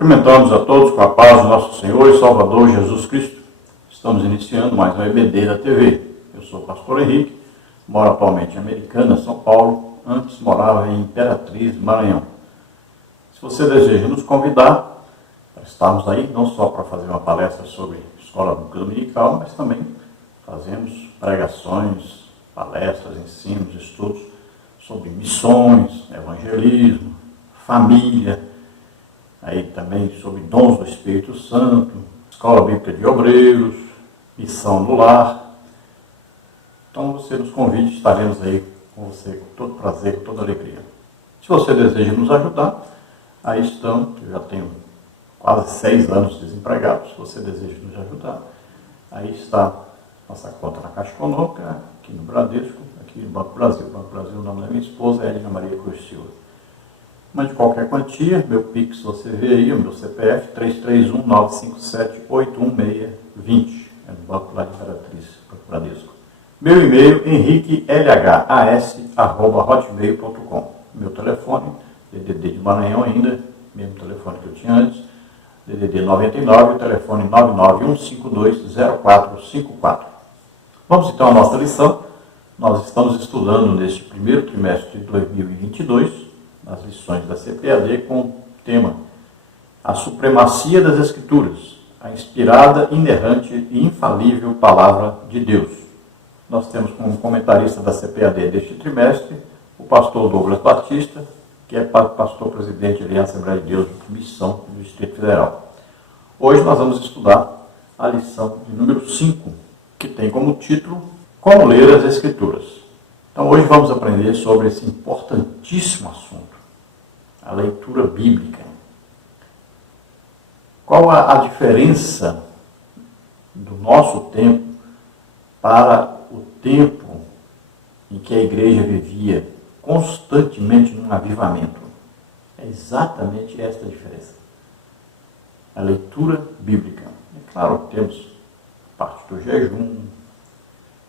Cumprimentamos a todos com a paz do nosso Senhor e Salvador Jesus Cristo. Estamos iniciando mais uma EBD da TV. Eu sou o pastor Henrique, moro atualmente em Americana, São Paulo. Antes morava em Imperatriz, Maranhão. Se você deseja nos convidar para estarmos aí, não só para fazer uma palestra sobre escola dominical, mas também fazemos pregações, palestras, ensinos, estudos sobre missões, evangelismo, família, aí também sobre dons do Espírito Santo, escola bíblica de obreiros, missão no lar. Então você nos convide, estaremos aí com você com todo prazer, com toda alegria. Se você deseja nos ajudar, aí estão, eu já tenho quase 6 anos desempregado, se você deseja nos ajudar, aí está nossa conta na Caixa Econômica, aqui no Bradesco, aqui no Banco Brasil. Banco Brasil, o nome da minha esposa é Edna Maria Cruz Silva. Mas de qualquer quantia, meu Pix, você vê aí, o meu CPF, 331-957-81620. É no banco lá de Imperatriz, Banco Bradesco. Meu e-mail, henriquelhas@hotmail.com. Meu telefone, DDD de Maranhão ainda, mesmo telefone que eu tinha antes, DDD 99, o telefone 991520454. Vamos então à nossa lição. Nós estamos estudando neste primeiro trimestre de 2022, as lições da CPAD, com o tema A Supremacia das Escrituras, a inspirada, inerrante e infalível Palavra de Deus. Nós temos como comentarista da CPAD deste trimestre o pastor Douglas Batista, que é pastor-presidente da Assembleia de Deus de Missão do Distrito Federal. Hoje nós vamos estudar a lição de número 5, que tem como título Como ler as Escrituras. Então hoje vamos aprender sobre esse importantíssimo assunto, a leitura bíblica. Qual a diferença do nosso tempo para o tempo em que a igreja vivia constantemente num avivamento? É exatamente esta a diferença. A leitura bíblica. É claro que temos a parte do jejum,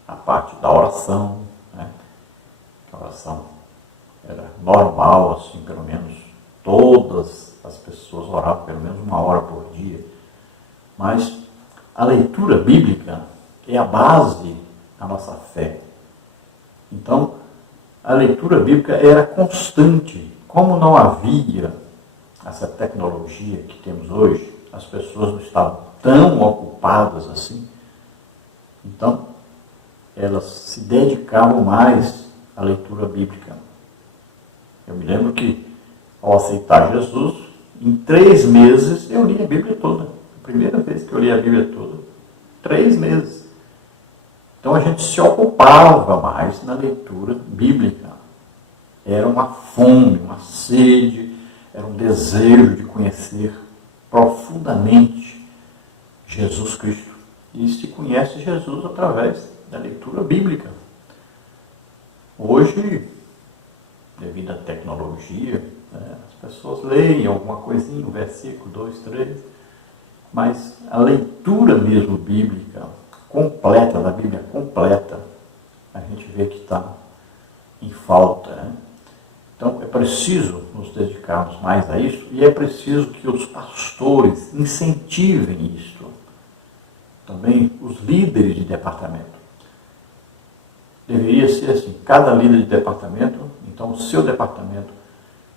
a parte da oração, né? A oração era normal, assim, pelo menos todas as pessoas oravam pelo menos 1 hora por dia. Mas a leitura bíblica é a base da nossa fé. Então, a leitura bíblica era constante. Como não havia essa tecnologia que temos hoje, as pessoas não estavam tão ocupadas assim, então elas se dedicavam mais à leitura bíblica. Eu me lembro que, ao aceitar Jesus, em 3 meses eu li a Bíblia toda. A primeira vez que eu li a Bíblia toda, 3 meses. Então a gente se ocupava mais na leitura bíblica. Era uma fome, uma sede, era um desejo de conhecer profundamente Jesus Cristo. E se conhece Jesus através da leitura bíblica. Hoje, devido à tecnologia, né, as pessoas leem alguma coisinha, um versículo, 2, 3, mas a leitura mesmo bíblica, completa, da Bíblia completa, a gente vê que está em falta. Né? Então, é preciso nos dedicarmos mais a isso e é preciso que os pastores incentivem isso. Também os líderes de departamento. Deveria ser assim, cada líder de departamento, então o seu departamento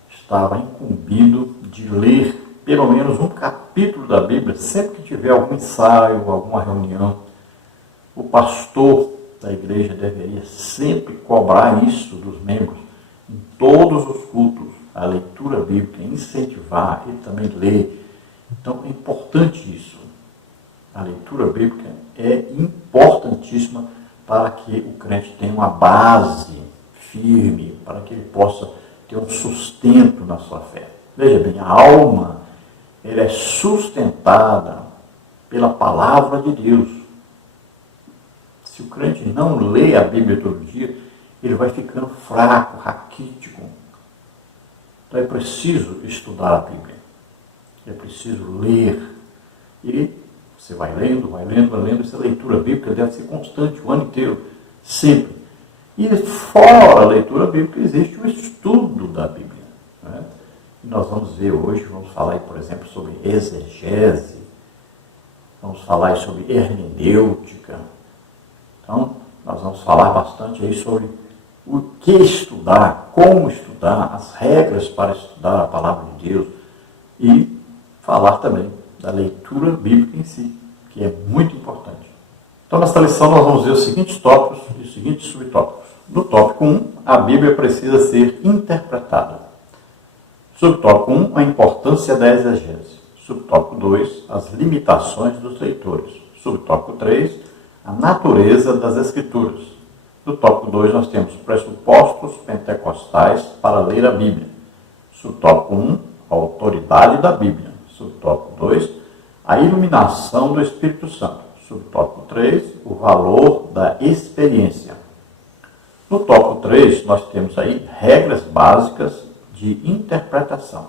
estava incumbido de ler pelo menos um capítulo da Bíblia, sempre que tiver algum ensaio, alguma reunião. O pastor da igreja deveria sempre cobrar isso dos membros, em todos os cultos, a leitura bíblica, incentivar e também ler. Então é importante isso. A leitura bíblica é importantíssima para que o crente tenha uma base firme, para que ele possa ter um sustento na sua fé. Veja bem, a alma ela é sustentada pela palavra de Deus. Se o crente não lê a Bíblia todo dia, ele vai ficando fraco, raquítico. Então é preciso estudar a Bíblia. É preciso ler. E você vai lendo, vai lendo, vai lendo. Essa leitura bíblica deve ser constante o ano inteiro, sempre. E fora a leitura bíblica existe o estudo da Bíblia. Né? E nós vamos ver hoje, vamos falar aí, por exemplo, sobre exegese, vamos falar aí sobre hermenêutica. Então, nós vamos falar bastante aí sobre o que estudar, como estudar, as regras para estudar a palavra de Deus e falar também da leitura bíblica em si, que é muito importante. Então, nesta lição nós vamos ver os seguintes tópicos e os seguintes subtópicos. No tópico 1, a Bíblia precisa ser interpretada. Subtópico 1, a importância da exegese. Subtópico 2, as limitações dos leitores. Subtópico 3, a natureza das Escrituras. No tópico 2, nós temos pressupostos pentecostais para ler a Bíblia. Subtópico 1, a autoridade da Bíblia. Subtópico 2, a iluminação do Espírito Santo. Subtópico 3, o valor da experiência. No tópico 3, nós temos aí regras básicas de interpretação.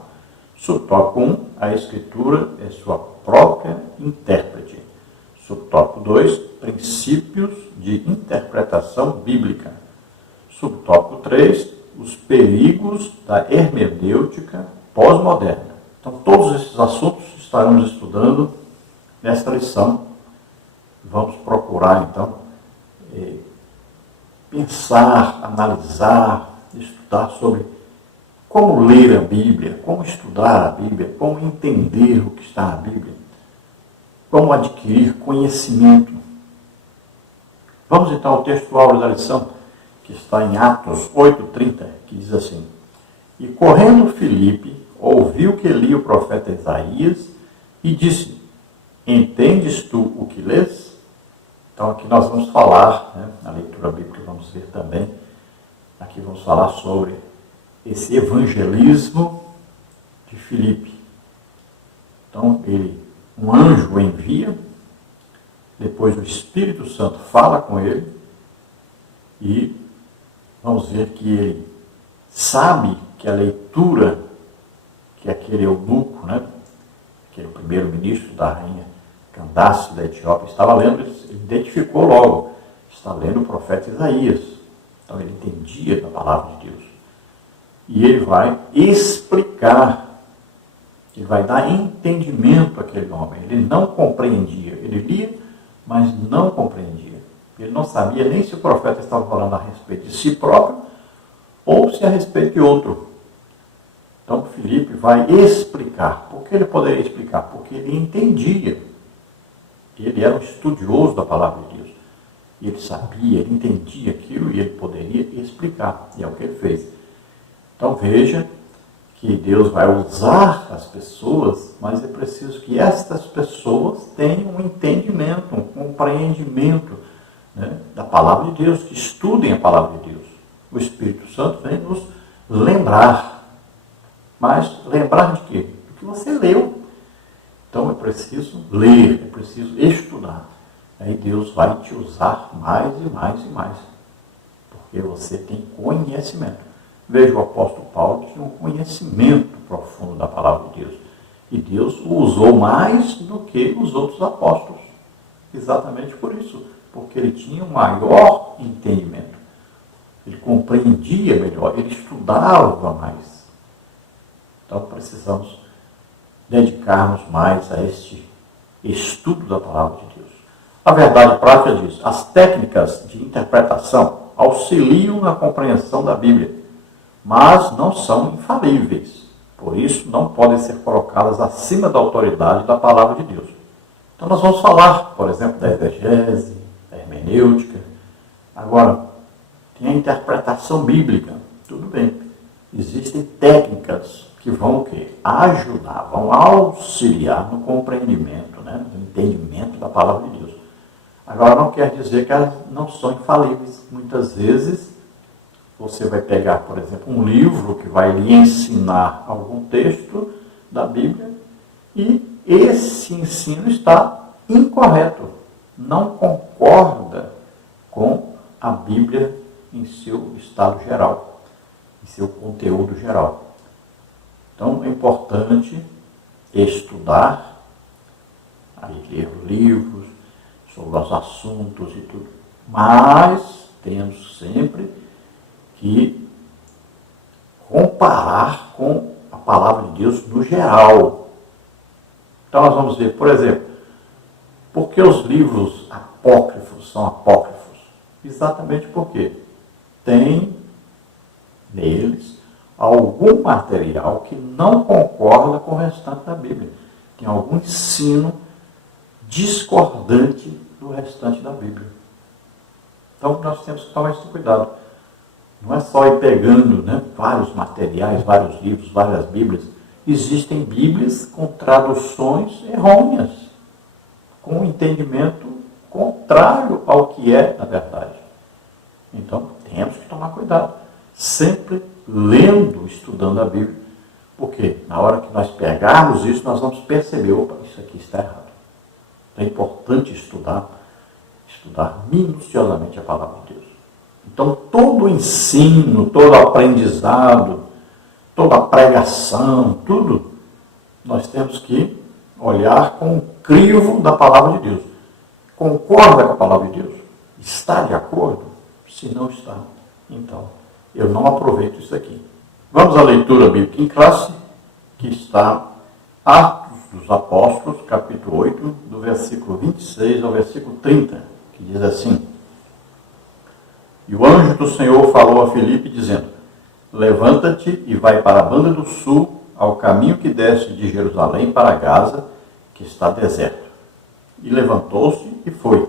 Subtópico 1, a Escritura é sua própria intérprete. Subtópico 2, princípios de interpretação bíblica. Subtópico 3, os perigos da hermenêutica pós-moderna. Então, todos esses assuntos estaremos estudando nesta lição. Vamos procurar, então, pensar, analisar, estudar sobre como ler a Bíblia, como estudar a Bíblia, como entender o que está na Bíblia, como adquirir conhecimento. Vamos então ao texto áureo da lição, que está em Atos 8:30, que diz assim: E correndo Filipe, ouviu que lia o profeta Isaías e disse: Entendes tu o que lês? Então aqui nós vamos falar, na leitura bíblica vamos ver também, aqui vamos falar sobre esse evangelismo de Filipe. Então um anjo o envia, depois o Espírito Santo fala com ele e vamos ver que ele sabe que a leitura que aquele eunuco, aquele primeiro-ministro da rainha Candace da Etiópia estava lendo, ele identificou logo, está lendo o profeta Isaías. Então ele entendia da palavra de Deus. E ele vai explicar, ele vai dar entendimento àquele homem. Ele não compreendia, ele lia, mas não compreendia. Ele não sabia nem se o profeta estava falando a respeito de si próprio ou se a respeito de outro. Então Filipe vai explicar. Por que ele poderia explicar? Porque ele entendia. Ele era um estudioso da palavra de Deus. Ele sabia, ele entendia aquilo e ele poderia explicar. E é o que ele fez. Então veja que Deus vai usar as pessoas, mas é preciso que estas pessoas tenham um entendimento, um compreendimento da palavra de Deus, que estudem a palavra de Deus. O Espírito Santo vem nos lembrar. Mas lembrar de quê? Do que você leu. Então é preciso ler, é preciso estudar. Aí Deus vai te usar mais e mais e mais. Porque você tem conhecimento. Veja, o apóstolo Paulo tinha um conhecimento profundo da palavra de Deus. E Deus o usou mais do que os outros apóstolos. Exatamente por isso. Porque ele tinha um maior entendimento. Ele compreendia melhor, ele estudava mais. Então precisamos dedicar-nos mais a este estudo da palavra de Deus. A verdade prática diz: as técnicas de interpretação auxiliam na compreensão da Bíblia, mas não são infalíveis. Por isso, não podem ser colocadas acima da autoridade da palavra de Deus. Então, nós vamos falar, por exemplo, da exegese, da hermenêutica. Agora, tem a interpretação bíblica. Tudo bem. Existem técnicas que vão o quê? Ajudar, vão auxiliar no compreendimento, no entendimento da palavra de Deus. Agora, não quer dizer que elas não são infalíveis. Muitas vezes, você vai pegar, por exemplo, um livro que vai lhe ensinar algum texto da Bíblia e esse ensino está incorreto, não concorda com a Bíblia em seu estado geral, em seu conteúdo geral. Então, é importante estudar, aí ler livros sobre os assuntos e tudo, mas temos sempre que comparar com a palavra de Deus no geral. Então nós vamos ver, por exemplo, por que os livros apócrifos são apócrifos? Exatamente porque tem neles algum material que não concorda com o restante da Bíblia. Tem algum ensino discordante do restante da Bíblia. Então nós temos que tomar esse cuidado. Não é só ir pegando, vários materiais, vários livros, várias Bíblias. Existem Bíblias com traduções errôneas, com um entendimento contrário ao que é na verdade. Então temos que tomar cuidado. Sempre lendo, estudando a Bíblia, porque na hora que nós pegarmos isso, nós vamos perceber, opa, isso aqui está errado. Então é importante estudar minuciosamente a palavra de Deus. Então todo o ensino, todo o aprendizado, toda a pregação, tudo, nós temos que olhar com o crivo da palavra de Deus. Concorda com a palavra de Deus? Está de acordo? Se não está, então eu não aproveito isso aqui. Vamos à leitura bíblica em classe, que está Atos dos Apóstolos, capítulo 8, do versículo 26 ao versículo 30, que diz assim: E o anjo do Senhor falou a Filipe, dizendo: Levanta-te e vai para a banda do sul, ao caminho que desce de Jerusalém para Gaza, que está deserto. E levantou-se e foi.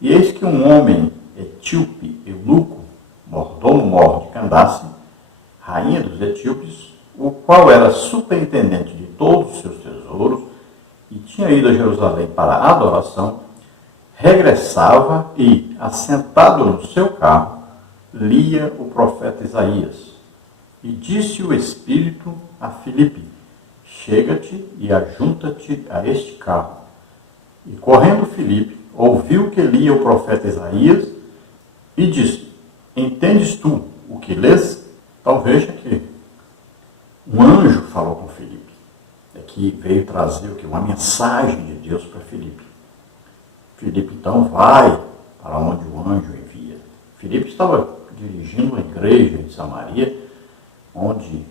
E eis que um homem etíope, eunuco, mordomo-mor de Candace, rainha dos etíopes, o qual era superintendente de todos os seus tesouros, e tinha ido a Jerusalém para a adoração, regressava e, assentado no seu carro, lia o profeta Isaías. E disse o Espírito a Filipe: Chega-te e ajunta-te a este carro. E correndo Filipe, ouviu que lia o profeta Isaías e disse: Entendes tu o que lês? Então veja que um anjo falou com Filipe. Aqui veio trazer o que? Uma mensagem de Deus para Filipe. Filipe então vai para onde o anjo envia. Filipe estava dirigindo uma igreja em Samaria, onde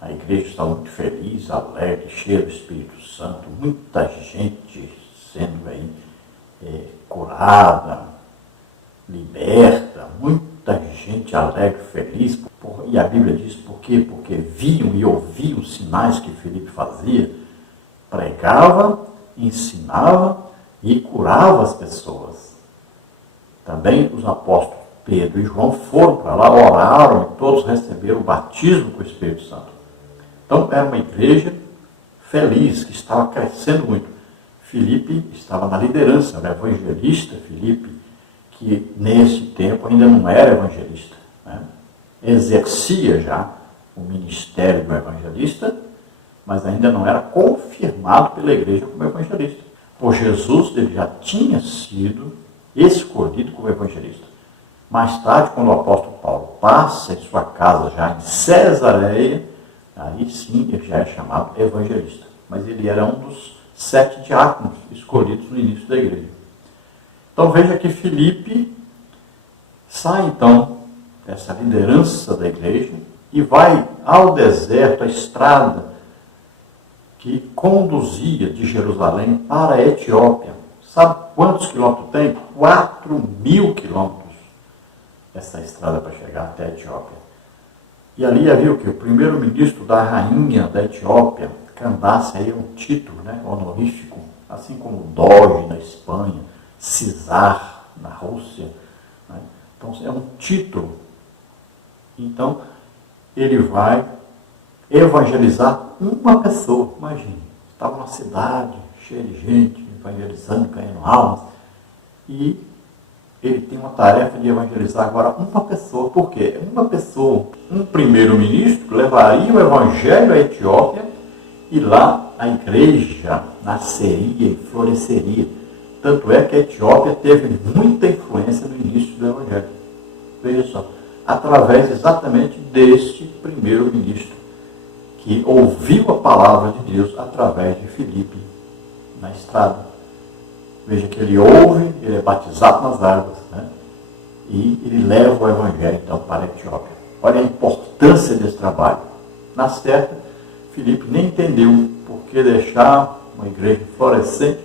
a igreja estava muito feliz, alegre, cheia do Espírito Santo, muita gente sendo aí curada, liberta, muita gente alegre, feliz. E a Bíblia diz por quê? Porque viam e ouviam os sinais que Filipe fazia, pregava, ensinava e curava as pessoas. Também os apóstolos Pedro e João foram para lá, oraram e todos receberam o batismo com o Espírito Santo. Então era uma igreja feliz, que estava crescendo muito. Filipe estava na liderança, era evangelista. Filipe, que nesse tempo ainda não era evangelista, exercia já o ministério do evangelista, mas ainda não era confirmado pela igreja como evangelista. Por Jesus, ele já tinha sido escolhido como evangelista. Mais tarde, quando o apóstolo Paulo passa em sua casa já em Cesareia, aí sim ele já é chamado evangelista. Mas ele era um dos 7 diáconos escolhidos no início da igreja. Então veja que Filipe sai então dessa liderança da igreja e vai ao deserto, à estrada que conduzia de Jerusalém para a Etiópia. Sabe quantos quilômetros tem? 4.000 quilômetros essa estrada para chegar até a Etiópia. E ali havia o quê? O primeiro-ministro da rainha da Etiópia. Candace aí é um título, honorífico, assim como Doge na Espanha, Czar na Rússia. Então é um título. Então ele vai evangelizar uma pessoa. Imagine, estava numa cidade cheia de gente, evangelizando, ganhando almas, e ele tem uma tarefa de evangelizar agora uma pessoa. Por quê? Uma pessoa, um primeiro-ministro, levaria o evangelho à Etiópia, e lá a igreja nasceria e floresceria. Tanto é que a Etiópia teve muita influência no início do evangelho. Veja só, através exatamente deste primeiro-ministro, que ouviu a palavra de Deus através de Filipe na estrada. Veja que ele ouve, ele é batizado nas águas, e ele leva o evangelho então para a Etiópia. Olha a importância desse trabalho. Na certa, Filipe nem entendeu por que deixar uma igreja florescente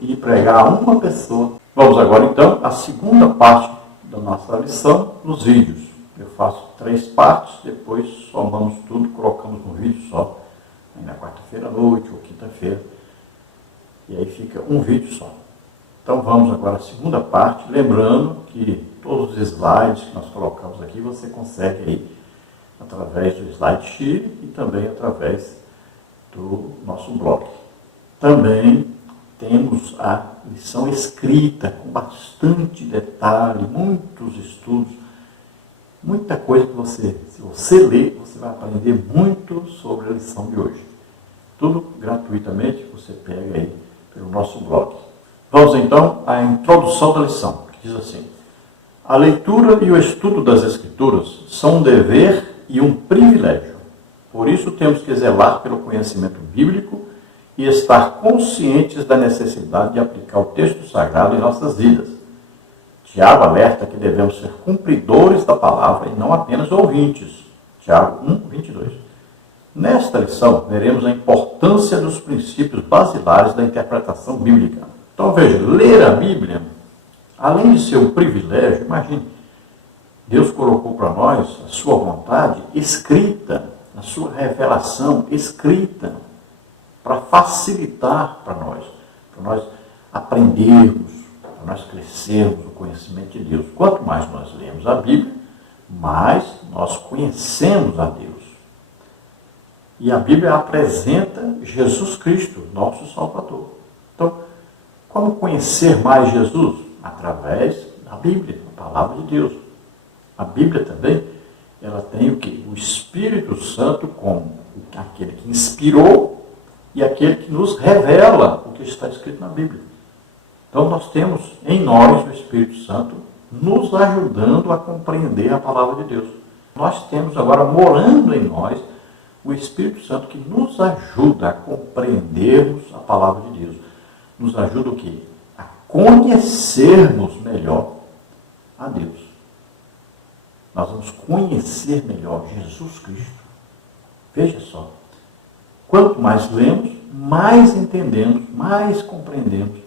e pregar a uma pessoa. Vamos agora então à segunda parte da nossa lição, nos vídeos. Eu faço 3 partes, depois somamos tudo, colocamos num vídeo só, aí na quarta-feira à noite ou quinta-feira, e aí fica um vídeo só. Então vamos agora à segunda parte, lembrando que todos os slides que nós colocamos aqui você consegue aí através do SlideShare e também através do nosso blog. Também temos a lição escrita, com bastante detalhe, muitos estudos, muita coisa que você, se você ler, você vai aprender muito sobre a lição de hoje. Tudo gratuitamente, você pega aí pelo nosso blog. Vamos então à introdução da lição, que diz assim: a leitura e o estudo das Escrituras são um dever e um privilégio. Por isso temos que zelar pelo conhecimento bíblico e estar conscientes da necessidade de aplicar o texto sagrado em nossas vidas. Tiago alerta que devemos ser cumpridores da palavra e não apenas ouvintes. Tiago 1:22. Nesta lição, veremos a importância dos princípios basilares da interpretação bíblica. Então, veja, ler a Bíblia, além de ser um privilégio, imagine, Deus colocou para nós a sua vontade escrita, a sua revelação escrita, para facilitar para nós aprendermos, para nós crescermos no conhecimento de Deus. Quanto mais nós lemos a Bíblia, mais nós conhecemos a Deus. E a Bíblia apresenta Jesus Cristo, nosso Salvador. Então, como conhecer mais Jesus? Através da Bíblia, a palavra de Deus. A Bíblia também, ela tem o quê? O Espírito Santo como aquele que inspirou e aquele que nos revela o que está escrito na Bíblia. Então nós temos em nós o Espírito Santo nos ajudando a compreender a palavra de Deus. Nós temos agora morando em nós o Espírito Santo que nos ajuda a compreendermos a palavra de Deus. Nos ajuda o quê? A conhecermos melhor a Deus. Nós vamos conhecer melhor Jesus Cristo. Veja só, quanto mais lemos, mais entendemos, mais compreendemos,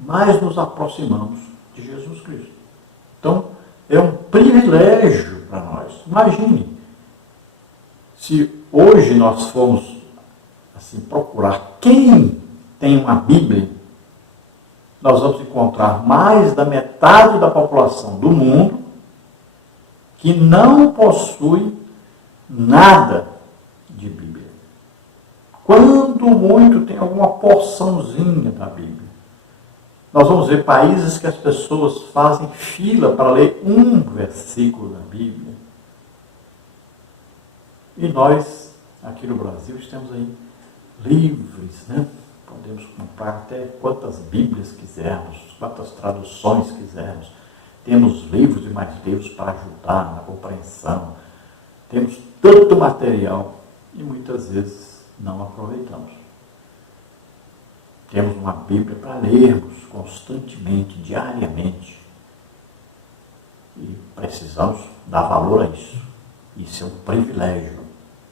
mais nos aproximamos de Jesus Cristo. Então, é um privilégio para nós. Imagine, se hoje nós formos assim, procurar quem tem uma Bíblia, nós vamos encontrar mais da metade da população do mundo que não possui nada de Bíblia. Quando muito tem alguma porçãozinha da Bíblia. Nós vamos ver países que as pessoas fazem fila para ler um versículo da Bíblia. E nós, aqui no Brasil, estamos aí livres, né? Podemos comprar até quantas Bíblias quisermos, quantas traduções quisermos. Temos livros e mais livros para ajudar na compreensão. Temos tanto material e muitas vezes não aproveitamos. Temos uma Bíblia para lermos constantemente, diariamente. E precisamos dar valor a isso. Isso é um privilégio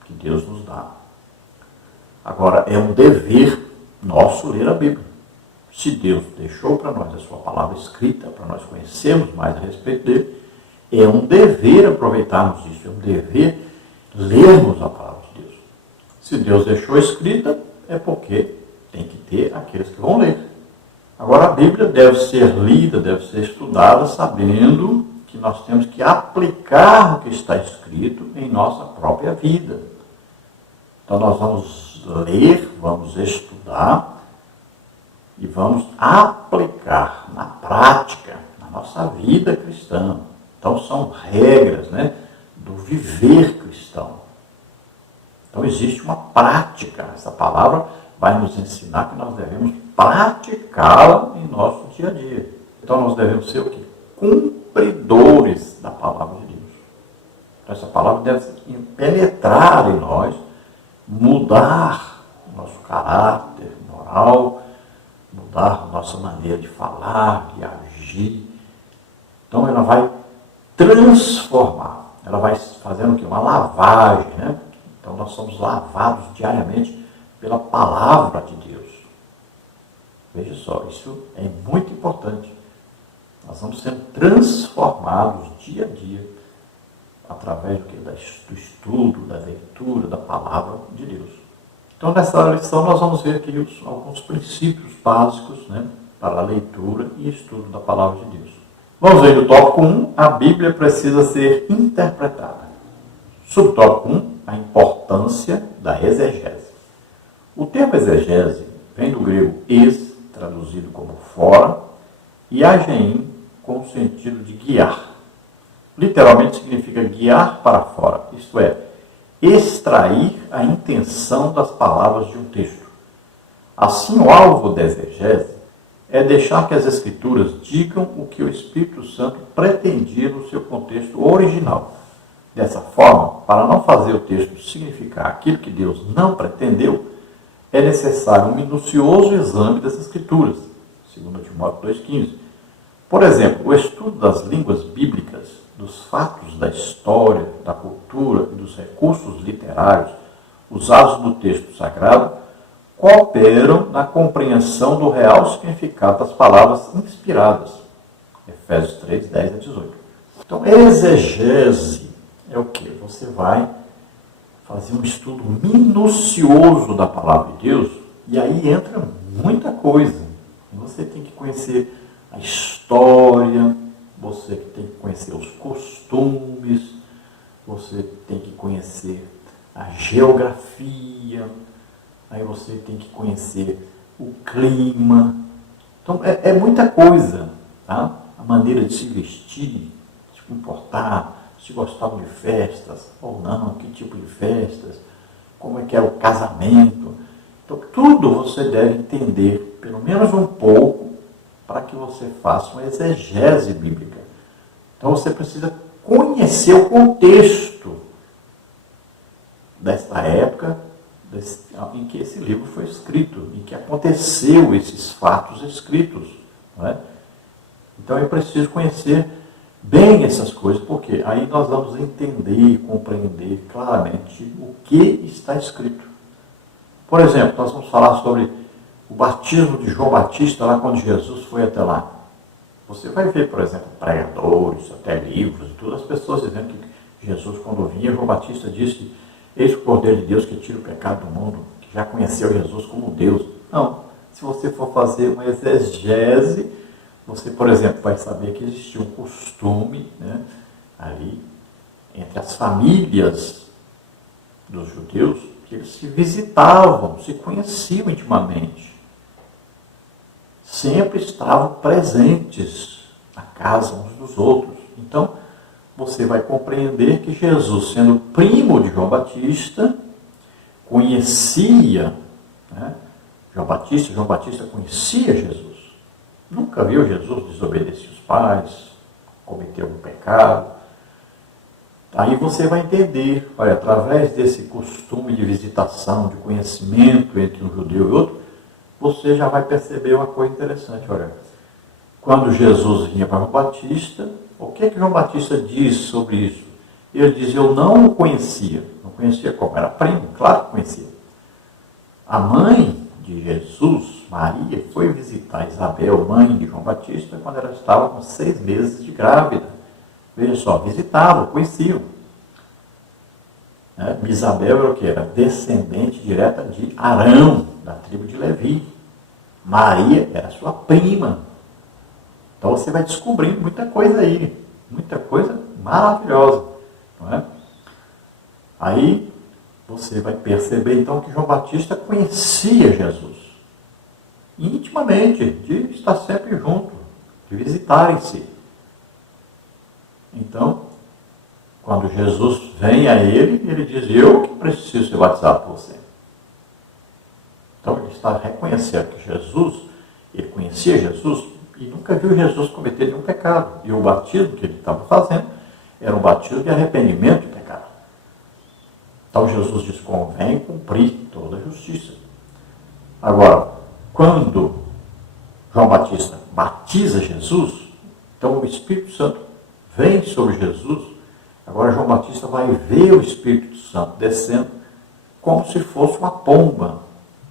que Deus nos dá. Agora, é um dever nosso ler a Bíblia. Se Deus deixou para nós a sua palavra escrita, para nós conhecermos mais a respeito dele, é um dever aproveitarmos isso, é um dever lermos a palavra de Deus. Se Deus deixou escrita, é porque tem que ter aqueles que vão ler. Agora, a Bíblia deve ser lida, deve ser estudada, sabendo que nós temos que aplicar o que está escrito em nossa própria vida. Então, nós vamos ler, vamos estudar e vamos aplicar na prática, na nossa vida cristã. Então, são regras, né, do viver cristão. Então, existe uma prática. Essa palavra vai nos ensinar que nós devemos praticá-la em nosso dia a dia. Então, nós devemos ser o quê? Cumpridores da palavra de Deus. Então, essa palavra deve penetrar em nós, mudar o nosso caráter moral, mudar a nossa maneira de falar, de agir. Então, ela vai transformar. Ela vai fazendo o quê? Uma lavagem, né? Então nós somos lavados diariamente pela palavra de Deus. Veja só, isso é muito importante. Nós vamos sendo transformados dia a dia através do estudo, da leitura, da palavra de Deus. Então nessa lição nós vamos ver aqui alguns princípios básicos, né, para a leitura e estudo da palavra de Deus. Vamos ver no tópico 1, a Bíblia precisa ser interpretada. Subtópico 1, a importância da exegese. O termo exegese vem do grego ex, traduzido como fora, e agein, com o sentido de guiar. Literalmente significa guiar para fora, isto é, extrair a intenção das palavras de um texto. Assim, o alvo da exegese é deixar que as Escrituras digam o que o Espírito Santo pretendia no seu contexto original. Dessa forma, para não fazer o texto significar aquilo que Deus não pretendeu, é necessário um minucioso exame das Escrituras, segundo Timóteo 2,15. Por exemplo, o estudo das línguas bíblicas, dos fatos da história, da cultura e dos recursos literários usados no texto sagrado, cooperam na compreensão do real significado das palavras inspiradas. Efésios 3, 10 a 18. Então, exegese é o quê? Você vai fazer um estudo minucioso da palavra de Deus, e aí entra muita coisa. Você tem que conhecer a história, você tem que conhecer os costumes, você tem que conhecer a geografia, aí você tem que conhecer o clima. Então, é muita coisa, tá? A maneira de se vestir, se comportar, se gostavam de festas ou não, que tipo de festas, como é que é o casamento. Então, tudo você deve entender, pelo menos um pouco, para que você faça uma exegese bíblica. Então, você precisa conhecer o contexto desta época em que esse livro foi escrito, em que aconteceu esses fatos escritos. Não é? Então, é preciso conhecer bem essas coisas, porque aí nós vamos entender e compreender claramente o que está escrito. Por exemplo, nós vamos falar sobre o batismo de João Batista, lá quando Jesus foi até lá. Você vai ver, por exemplo, pregadores, até livros e tudo, as pessoas dizendo que Jesus, quando vinha, João Batista disse: eis o Cordeiro de Deus que tira o pecado do mundo, que já conheceu Jesus como Deus. Não, se você for fazer uma exegese, você, por exemplo, vai saber que existia um costume, né, ali entre as famílias dos judeus, que eles se visitavam, se conheciam intimamente. Sempre estavam presentes na casa uns dos outros. Então, você vai compreender que Jesus, sendo primo de João Batista, conhecia, né, João Batista conhecia Jesus. Nunca viu Jesus desobedecer os pais, cometer algum pecado. Aí você vai entender, olha, através desse costume de visitação, de conhecimento entre um judeu e outro, você já vai perceber uma coisa interessante. Olha, quando Jesus vinha para João Batista, o que João Batista diz sobre isso? Ele diz: eu não o conhecia. Não conhecia como? Era primo? Claro que conhecia. A mãe de Jesus, Maria, foi visitar Isabel, mãe de João Batista, quando ela estava com 6 meses de grávida. Veja só, visitavam, conheciam. Isabel era o que? Era descendente direta de Arão, da tribo de Levi. Maria era sua prima. Então você vai descobrindo muita coisa aí, muita coisa maravilhosa. Não é? Aí você vai perceber então que João Batista conhecia Jesus intimamente, de estar sempre junto, de visitarem-se. Então, quando Jesus vem a ele, ele diz: eu que preciso ser batizado por você. Então ele está reconhecendo que Jesus, ele conhecia Jesus e nunca viu Jesus cometer nenhum pecado. E o batismo que ele estava fazendo era um batismo de arrependimento de pecado. Então Jesus diz: convém cumprir toda a justiça. Agora, quando João Batista batiza Jesus, então o Espírito Santo vem sobre Jesus. Agora João Batista vai ver o Espírito Santo descendo como se fosse uma pomba.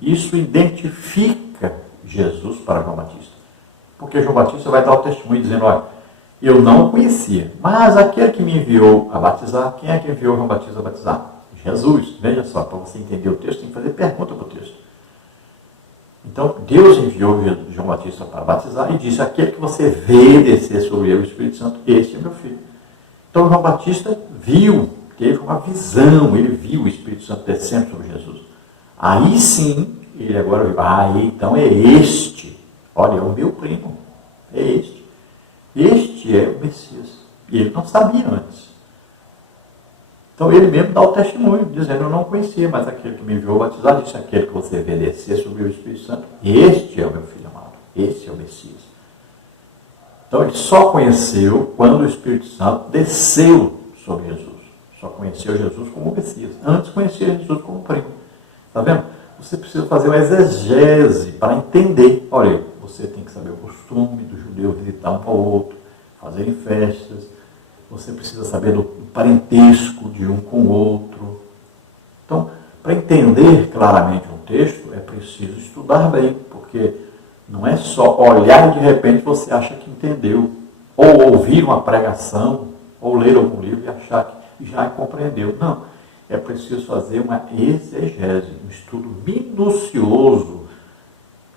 Isso identifica Jesus para João Batista. Porque João Batista vai dar o testemunho dizendo, olha, eu não o conhecia, mas aquele que me enviou a batizar, quem é que enviou João Batista a batizar? Jesus. Veja só, para você entender o texto, tem que fazer pergunta para o texto. Então, Deus enviou João Batista para batizar e disse, aquele que você vê descer sobre ele o Espírito Santo, este é meu filho. Então, João Batista viu, teve uma visão, ele viu o Espírito Santo descendo sobre Jesus. Aí sim, ele agora viu, então é este. Olha, é o meu primo, é este. Este é o Messias. E ele não sabia antes. Então ele mesmo dá o testemunho, dizendo, eu não conhecia, mas aquele que me enviou batizar, disse, aquele que você vê descer sobre o Espírito Santo, este é o meu filho amado, este é o Messias. Então ele só conheceu quando o Espírito Santo desceu sobre Jesus. Só conheceu Jesus como Messias. Antes conhecia Jesus como primo. Está vendo? Você precisa fazer uma exegese para entender. Olha, você tem que saber o costume do judeu visitar um ao outro, fazerem festas. Você precisa saber do parentesco de um com o outro. Então, para entender claramente um texto, é preciso estudar bem, porque não é só olhar e de repente você acha que entendeu. Ou ouvir uma pregação, ou ler algum livro e achar que já compreendeu. Não. É preciso fazer uma exegese, um estudo minucioso.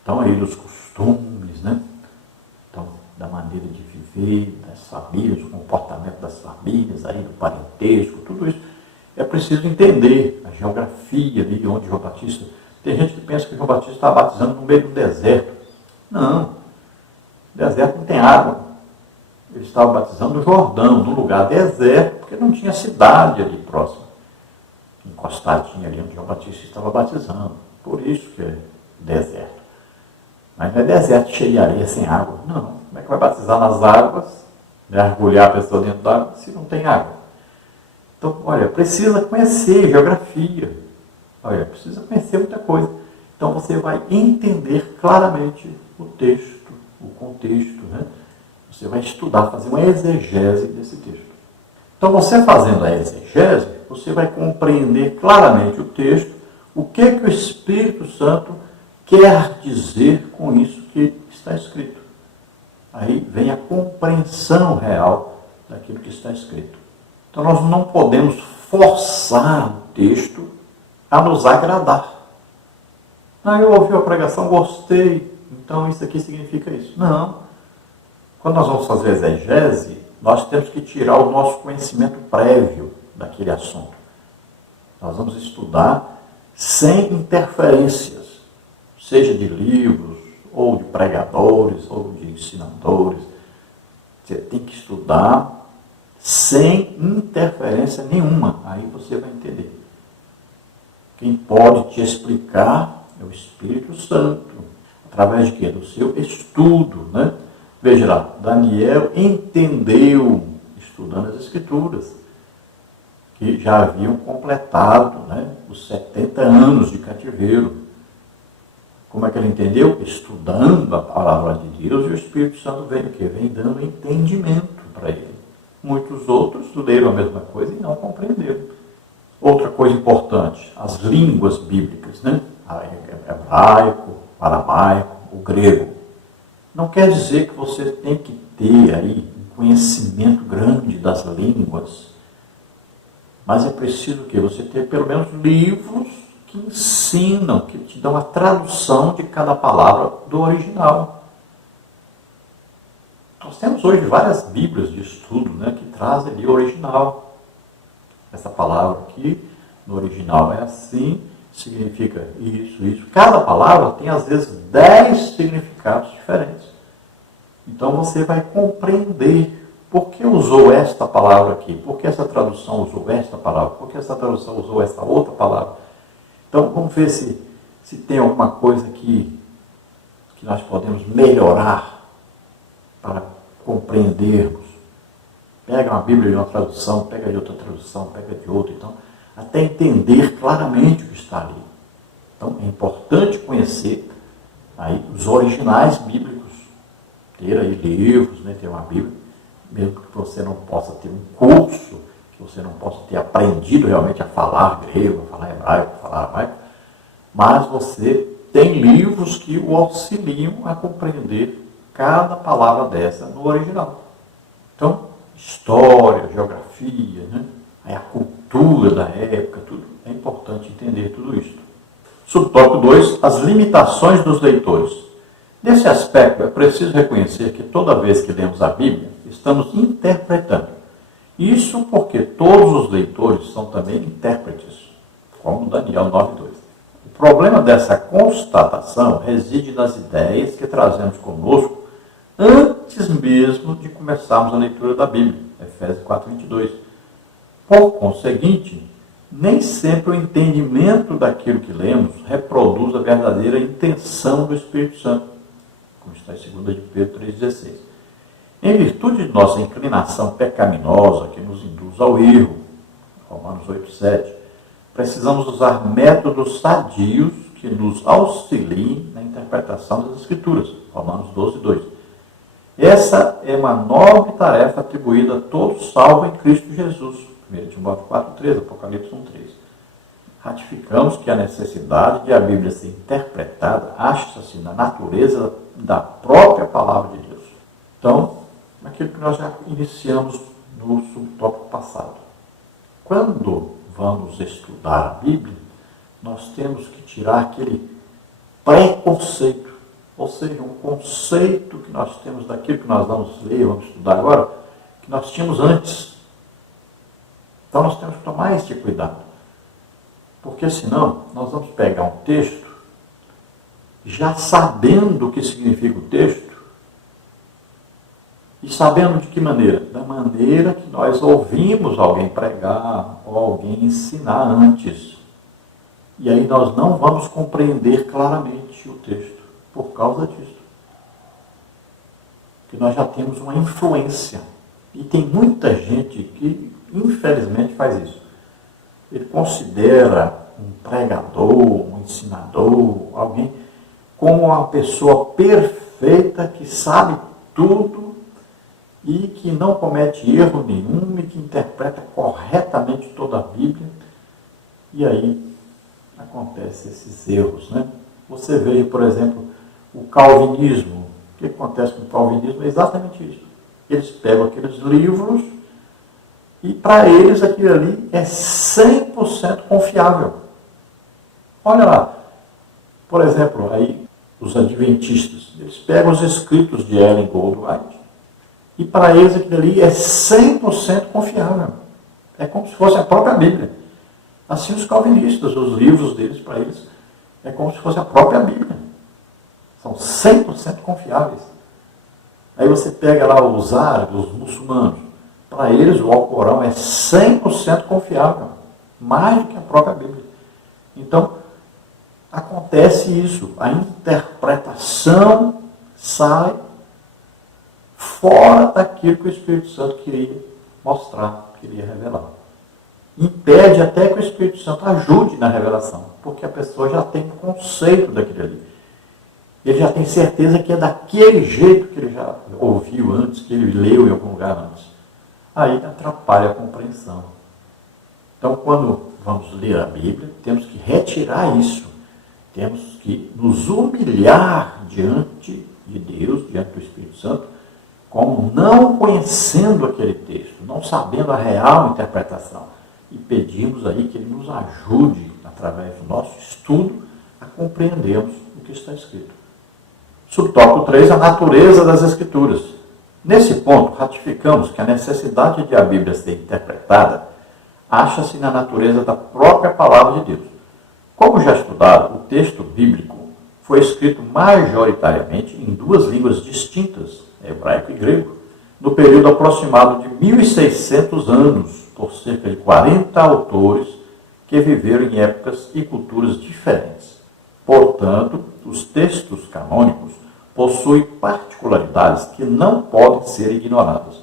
Então, aí dos costumes, né? Então, da maneira de viver, das famílias, o comportamento das famílias, aí do parentesco, tudo isso. É preciso entender a geografia ali onde João Batista... Tem gente que pensa que João Batista está batizando no meio do deserto. Não. O deserto não tem água. Ele estava batizando no Jordão, num lugar deserto, porque não tinha cidade ali próximo. Encostadinha ali onde João Batista estava batizando. Por isso que é deserto. Mas não é deserto cheio de areia, sem água. Não. Como é que vai batizar nas águas, mergulhar a pessoa dentro da água, se não tem água? Então, olha, precisa conhecer geografia. Olha, precisa conhecer muita coisa. Então, você vai entender claramente o texto, o contexto, né? Você vai estudar, fazer uma exegese desse texto. Então, você fazendo a exegese, você vai compreender claramente o texto, o que o Espírito Santo quer dizer com isso que está escrito. Aí vem a compreensão real daquilo que está escrito. Então, nós não podemos forçar o texto a nos agradar. Eu ouvi a pregação, gostei, então isso aqui significa isso. Não. Quando nós vamos fazer exegese, nós temos que tirar o nosso conhecimento prévio daquele assunto. Nós vamos estudar sem interferências, seja de livros, ou de pregadores, ou de ensinadores. Você tem que estudar sem interferência nenhuma. Aí você vai entender. Quem pode te explicar é o Espírito Santo. Através de quê? Do seu estudo, né? Veja lá, Daniel entendeu, estudando as Escrituras, que já haviam completado, né, os 70 anos de cativeiro. Como é que ele entendeu? Estudando a palavra de Deus, e o Espírito Santo vem o quê? Vem dando entendimento para ele. Muitos outros leram a mesma coisa e não compreenderam. Outra coisa importante, as línguas bíblicas, né? Hebraico, aramaico, o grego. Não quer dizer que você tem que ter aí um conhecimento grande das línguas, mas é preciso que você tenha pelo menos livros que ensinam, que te dão a tradução de cada palavra do original. Nós temos hoje várias bíblias de estudo, né, que trazem ali o original. Essa palavra aqui, no original é assim, significa isso, isso. Cada palavra tem, às vezes, 10 significados diferentes. Então, você vai compreender por que usou esta palavra aqui, por que essa tradução usou esta palavra, por que essa tradução usou essa outra palavra. Então, vamos ver se tem alguma coisa que nós podemos melhorar para compreendermos. Pega uma Bíblia de uma tradução, pega de outra tradução, pega de outra, então, até entender claramente o que está ali. Então, é importante conhecer aí os originais bíblicos, ter aí livros, né, ter uma Bíblia, mesmo que você não possa ter um curso que você não possa ter aprendido realmente a falar grego, a falar hebraico, a falar aramaico, mas você tem livros que o auxiliam a compreender cada palavra dessa no original. Então, história, geografia, né? Aí a cultura da época, tudo. É importante entender tudo isso. Subtópico 2, as limitações dos leitores. Nesse aspecto, é preciso reconhecer que toda vez que lemos a Bíblia, estamos interpretando. Isso porque todos os leitores são também intérpretes, como Daniel 9:2. O problema dessa constatação reside nas ideias que trazemos conosco antes mesmo de começarmos a leitura da Bíblia, Efésios 4:22. Por conseguinte, nem sempre o entendimento daquilo que lemos reproduz a verdadeira intenção do Espírito Santo, como está em 2 de Pedro 3,16. Em virtude de nossa inclinação pecaminosa que nos induz ao erro, Romanos 8:7, precisamos usar métodos sadios que nos auxiliem na interpretação das Escrituras, Romanos 12:2. Essa é uma nobre tarefa atribuída a todos salvos em Cristo Jesus, 1 Timóteo 4:3, Apocalipse 1:3. Ratificamos que a necessidade de a Bíblia ser interpretada acha-se na natureza da própria palavra de Deus. Então, aquilo que nós já iniciamos no subtópico passado. Quando vamos estudar a Bíblia, nós temos que tirar aquele preconceito, ou seja, um conceito que nós temos daquilo que nós vamos ler, vamos estudar agora, que nós tínhamos antes. Então nós temos que tomar este cuidado, porque senão nós vamos pegar um texto, já sabendo o que significa o texto, e sabendo de que maneira? Da maneira que nós ouvimos alguém pregar ou alguém ensinar antes. E aí nós não vamos compreender claramente o texto por causa disso. Porque nós já temos uma influência. E tem muita gente que, infelizmente, faz isso. Ele considera um pregador, um ensinador, alguém como uma pessoa perfeita que sabe tudo e que não comete erro nenhum e que interpreta corretamente toda a Bíblia. E aí acontecem esses erros, né? Você vê, por exemplo, o calvinismo. O que acontece com o calvinismo é exatamente isso. Eles pegam aqueles livros e para eles aquilo ali é 100% confiável. Olha lá, por exemplo, aí os adventistas, eles pegam os escritos de Ellen Goldwhite e para eles aquilo ali é 100% confiável. É como se fosse a própria Bíblia. Assim os calvinistas, os livros deles, para eles, é como se fosse a própria Bíblia. São 100% confiáveis. Aí você pega lá os árabes, os muçulmanos. Para eles o Alcorão é 100% confiável. Mais do que a própria Bíblia. Então, acontece isso. A interpretação sai fora daquilo que o Espírito Santo queria mostrar, queria revelar. Impede até que o Espírito Santo ajude na revelação, porque a pessoa já tem um conceito daquilo ali. Ele já tem certeza que é daquele jeito que ele já ouviu antes, que ele leu em algum lugar antes. Aí atrapalha a compreensão. Então, quando vamos ler a Bíblia, temos que retirar isso. Temos que nos humilhar diante de Deus, diante do Espírito Santo, como não conhecendo aquele texto, não sabendo a real interpretação. E pedimos aí que ele nos ajude, através do nosso estudo, a compreendermos o que está escrito. Subtópico 3, a natureza das Escrituras. Nesse ponto, ratificamos que a necessidade de a Bíblia ser interpretada acha-se na natureza da própria palavra de Deus. Como já estudado, o texto bíblico foi escrito majoritariamente em duas línguas distintas, hebraico e grego, no período aproximado de 1.600 anos, por cerca de 40 autores que viveram em épocas e culturas diferentes. Portanto, os textos canônicos possuem particularidades que não podem ser ignoradas.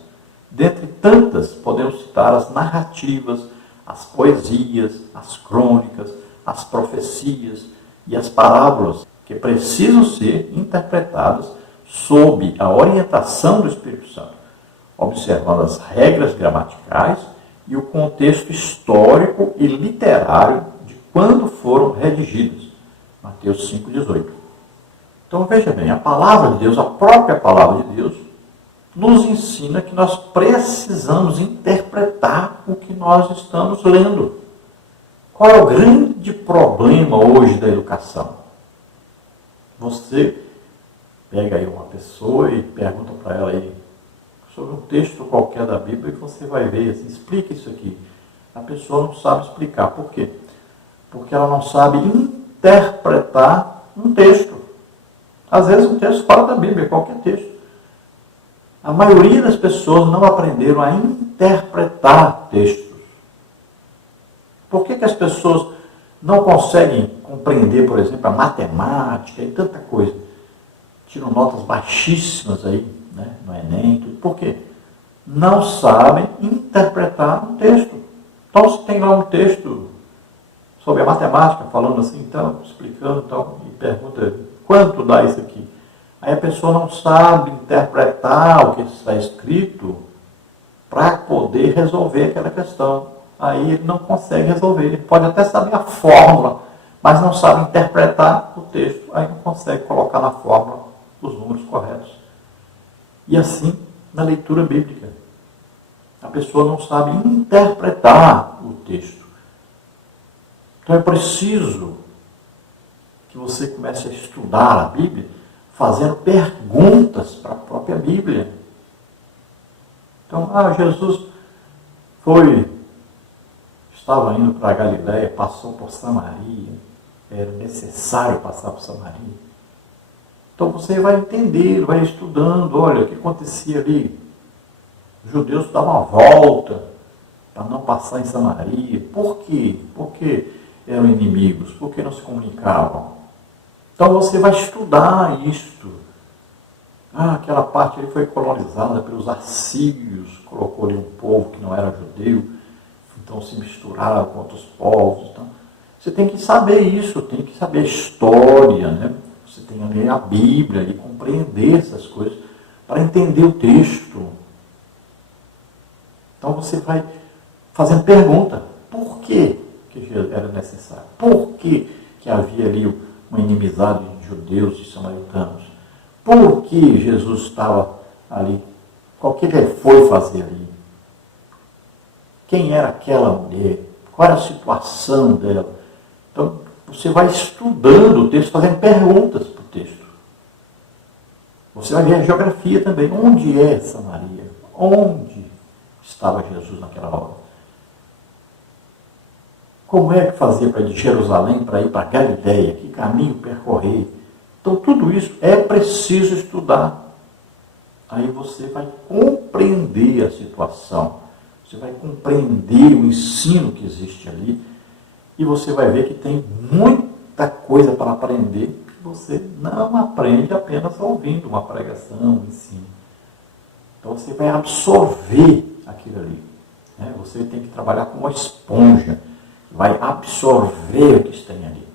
Dentre tantas, podemos citar as narrativas, as poesias, as crônicas, as profecias e as parábolas, que precisam ser interpretadas sob a orientação do Espírito Santo, observando as regras gramaticais e o contexto histórico e literário de quando foram redigidos. Mateus 5,18. Então veja bem, a palavra de Deus, a própria palavra de Deus, nos ensina que nós precisamos interpretar o que nós estamos lendo. Qual é o grande problema hoje da educação? Você pega aí uma pessoa e pergunta para ela aí sobre um texto qualquer da Bíblia e você vai ver, assim, explica isso aqui. A pessoa não sabe explicar. Por quê? Porque ela não sabe interpretar um texto. Às vezes um texto fora da Bíblia, qualquer texto. A maioria das pessoas não aprenderam a interpretar textos. Por que as pessoas não conseguem compreender, por exemplo, a matemática e tanta coisa? Tiram notas baixíssimas aí, né, no Enem, tudo. Por quê? Não sabem interpretar um texto. Então, se tem lá um texto sobre a matemática, falando assim, então, explicando, então, e pergunta, quanto dá isso aqui? Aí a pessoa não sabe interpretar o que está escrito para poder resolver aquela questão. Aí ele não consegue resolver. Ele pode até saber a fórmula, mas não sabe interpretar o texto. Aí não consegue colocar na fórmula os números corretos. E assim, na leitura bíblica, a pessoa não sabe interpretar o texto. Então é preciso que você comece a estudar a Bíblia fazendo perguntas para a própria Bíblia. Então, Jesus estava indo para a Galiléia, passou por Samaria, era necessário passar por Samaria. Então você vai entender, vai estudando, olha, o que acontecia ali. Os judeus davam uma volta para não passar em Samaria. Por quê? Porque eram inimigos, porque não se comunicavam. Então você vai estudar isto. Aquela parte ali foi colonizada pelos assírios, colocou ali um povo que não era judeu, então se misturaram com outros povos. Então, você tem que saber isso, tem que saber a história, né? Você tem que ler a Bíblia e compreender essas coisas para entender o texto. Então você vai fazendo pergunta, por que era necessário? Por que havia ali uma inimizade de judeus e samaritanos? Por que Jesus estava ali? O que ele foi fazer ali? Quem era aquela mulher? Qual era a situação dela? Então, você vai estudando o texto, fazendo perguntas para o texto. Você vai ver a geografia também. Onde é Samaria? Onde estava Jesus naquela hora? Como é que fazia para ir de Jerusalém para ir para Galiléia? Que caminho percorrer? Então, tudo isso é preciso estudar. Aí você vai compreender a situação. Você vai compreender o ensino que existe ali. E você vai ver que tem muita coisa para aprender que você não aprende apenas ouvindo uma pregação, um ensino. Então, você vai absorver aquilo ali. Né? Você tem que trabalhar como uma esponja. Vai absorver o que está ali.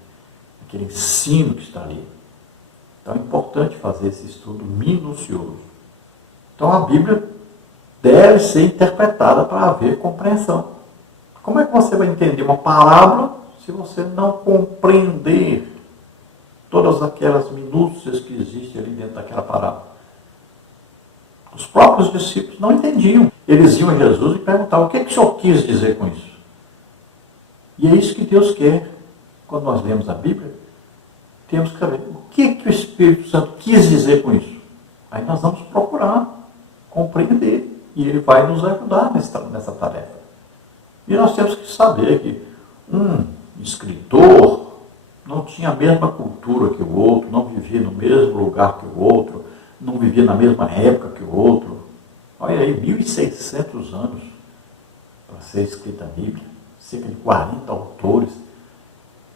Aquele ensino que está ali. Então é importante fazer esse estudo minucioso. Então a Bíblia deve ser interpretada para haver compreensão. Como é que você vai entender uma palavra se você não compreender todas aquelas minúcias que existem ali dentro daquela palavra? Os próprios discípulos não entendiam. Eles iam a Jesus e perguntavam, o que o Senhor quis dizer com isso? E é isso que Deus quer. Quando nós lemos a Bíblia, temos que saber o que o Espírito Santo quis dizer com isso. Aí nós vamos procurar compreender. E ele vai nos ajudar nessa tarefa. E nós temos que saber que um escritor não tinha a mesma cultura que o outro, não vivia no mesmo lugar que o outro, não vivia na mesma época que o outro. Olha aí, 1.600 anos para ser escrita a Bíblia, cerca de 40 autores,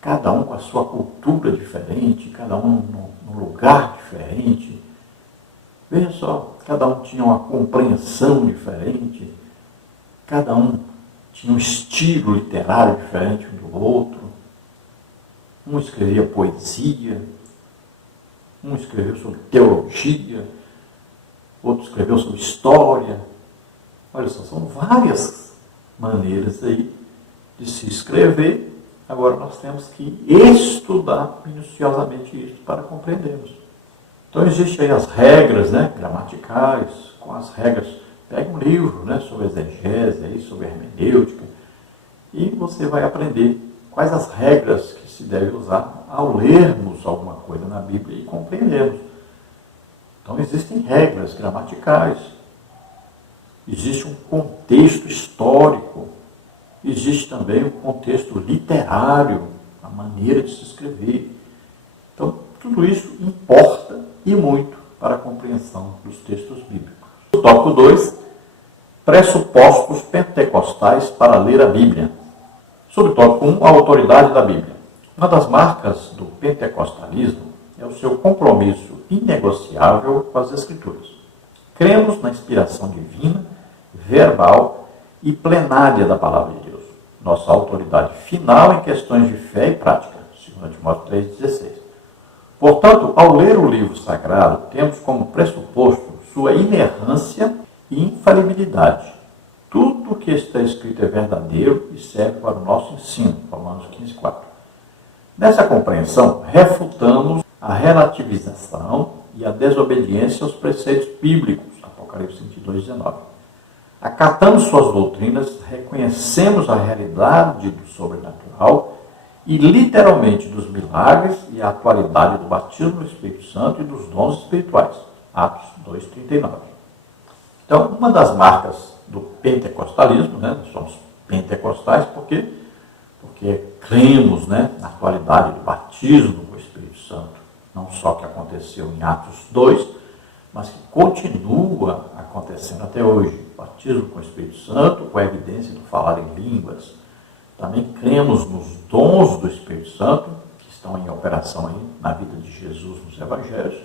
cada um com a sua cultura diferente, cada um num lugar diferente. Veja só, cada um tinha uma compreensão diferente, cada um tinha um estilo literário diferente um do outro. Um escrevia poesia, um escreveu sobre teologia, outro escreveu sobre história. Olha só, são várias maneiras aí de se escrever. Agora nós temos que estudar minuciosamente isso para compreendermos. Então existem aí as regras, né, gramaticais, com as regras. Pega um livro, né, sobre exegese, aí, sobre hermenêutica, e você vai aprender quais as regras que se deve usar ao lermos alguma coisa na Bíblia e compreendermos. Então existem regras gramaticais, existe um contexto histórico, existe também um contexto literário, a maneira de se escrever. Então tudo isso importa e muito para a compreensão dos textos bíblicos. O tópico 2, pressupostos pentecostais para ler a Bíblia. Sobre o tópico 1, a autoridade da Bíblia. Uma das marcas do pentecostalismo é o seu compromisso inegociável com as Escrituras. Cremos na inspiração divina, verbal e plenária da palavra de Deus. Nossa autoridade final em questões de fé e prática. 2 Timóteo 3,16. Portanto, ao ler o livro sagrado, temos como pressuposto sua inerrância e infalibilidade. Tudo o que está escrito é verdadeiro e serve para o nosso ensino. Romanos 15,4. Nessa compreensão, refutamos a relativização e a desobediência aos preceitos bíblicos. Apocalipse 22,19. Acatamos suas doutrinas, reconhecemos a realidade do sobrenatural e literalmente dos milagres e a atualidade do batismo do Espírito Santo e dos dons espirituais. Atos 2,39. Então, uma das marcas do pentecostalismo, né, nós somos pentecostais porque cremos, né, na atualidade do batismo do Espírito Santo, não só que aconteceu em Atos 2, mas que continua acontecendo até hoje. Batismo com o Espírito Santo, com a evidência do falar em línguas. Também cremos nos dons do Espírito Santo, que estão em operação aí na vida de Jesus nos Evangelhos,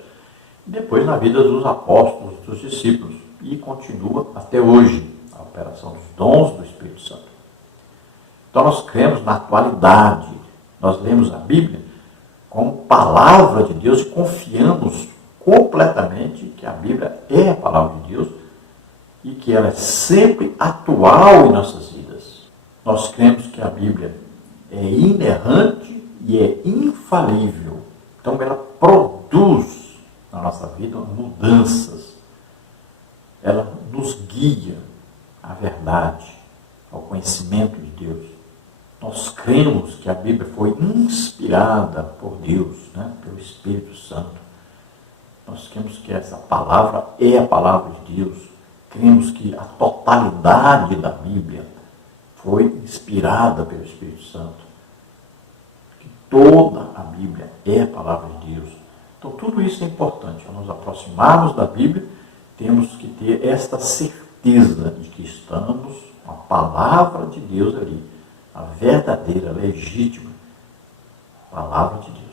e depois na vida dos apóstolos, dos discípulos, e continua até hoje a operação dos dons do Espírito Santo. Então nós cremos na atualidade, nós lemos a Bíblia como palavra de Deus e confiamos completamente que a Bíblia é a palavra de Deus e que ela é sempre atual em nossas vidas. Nós cremos que a Bíblia é inerrante e é infalível. Então ela produz na nossa vida mudanças. Ela nos guia à verdade, ao conhecimento de Deus. Nós cremos que a Bíblia foi inspirada por Deus, né, pelo Espírito Santo. Nós cremos que essa palavra é a palavra de Deus. Cremos que a totalidade da Bíblia foi inspirada pelo Espírito Santo. Que toda a Bíblia é a palavra de Deus. Então tudo isso é importante. Ao nos aproximarmos da Bíblia, temos que ter esta certeza de que estamos com a palavra de Deus ali. A verdadeira, legítima palavra de Deus.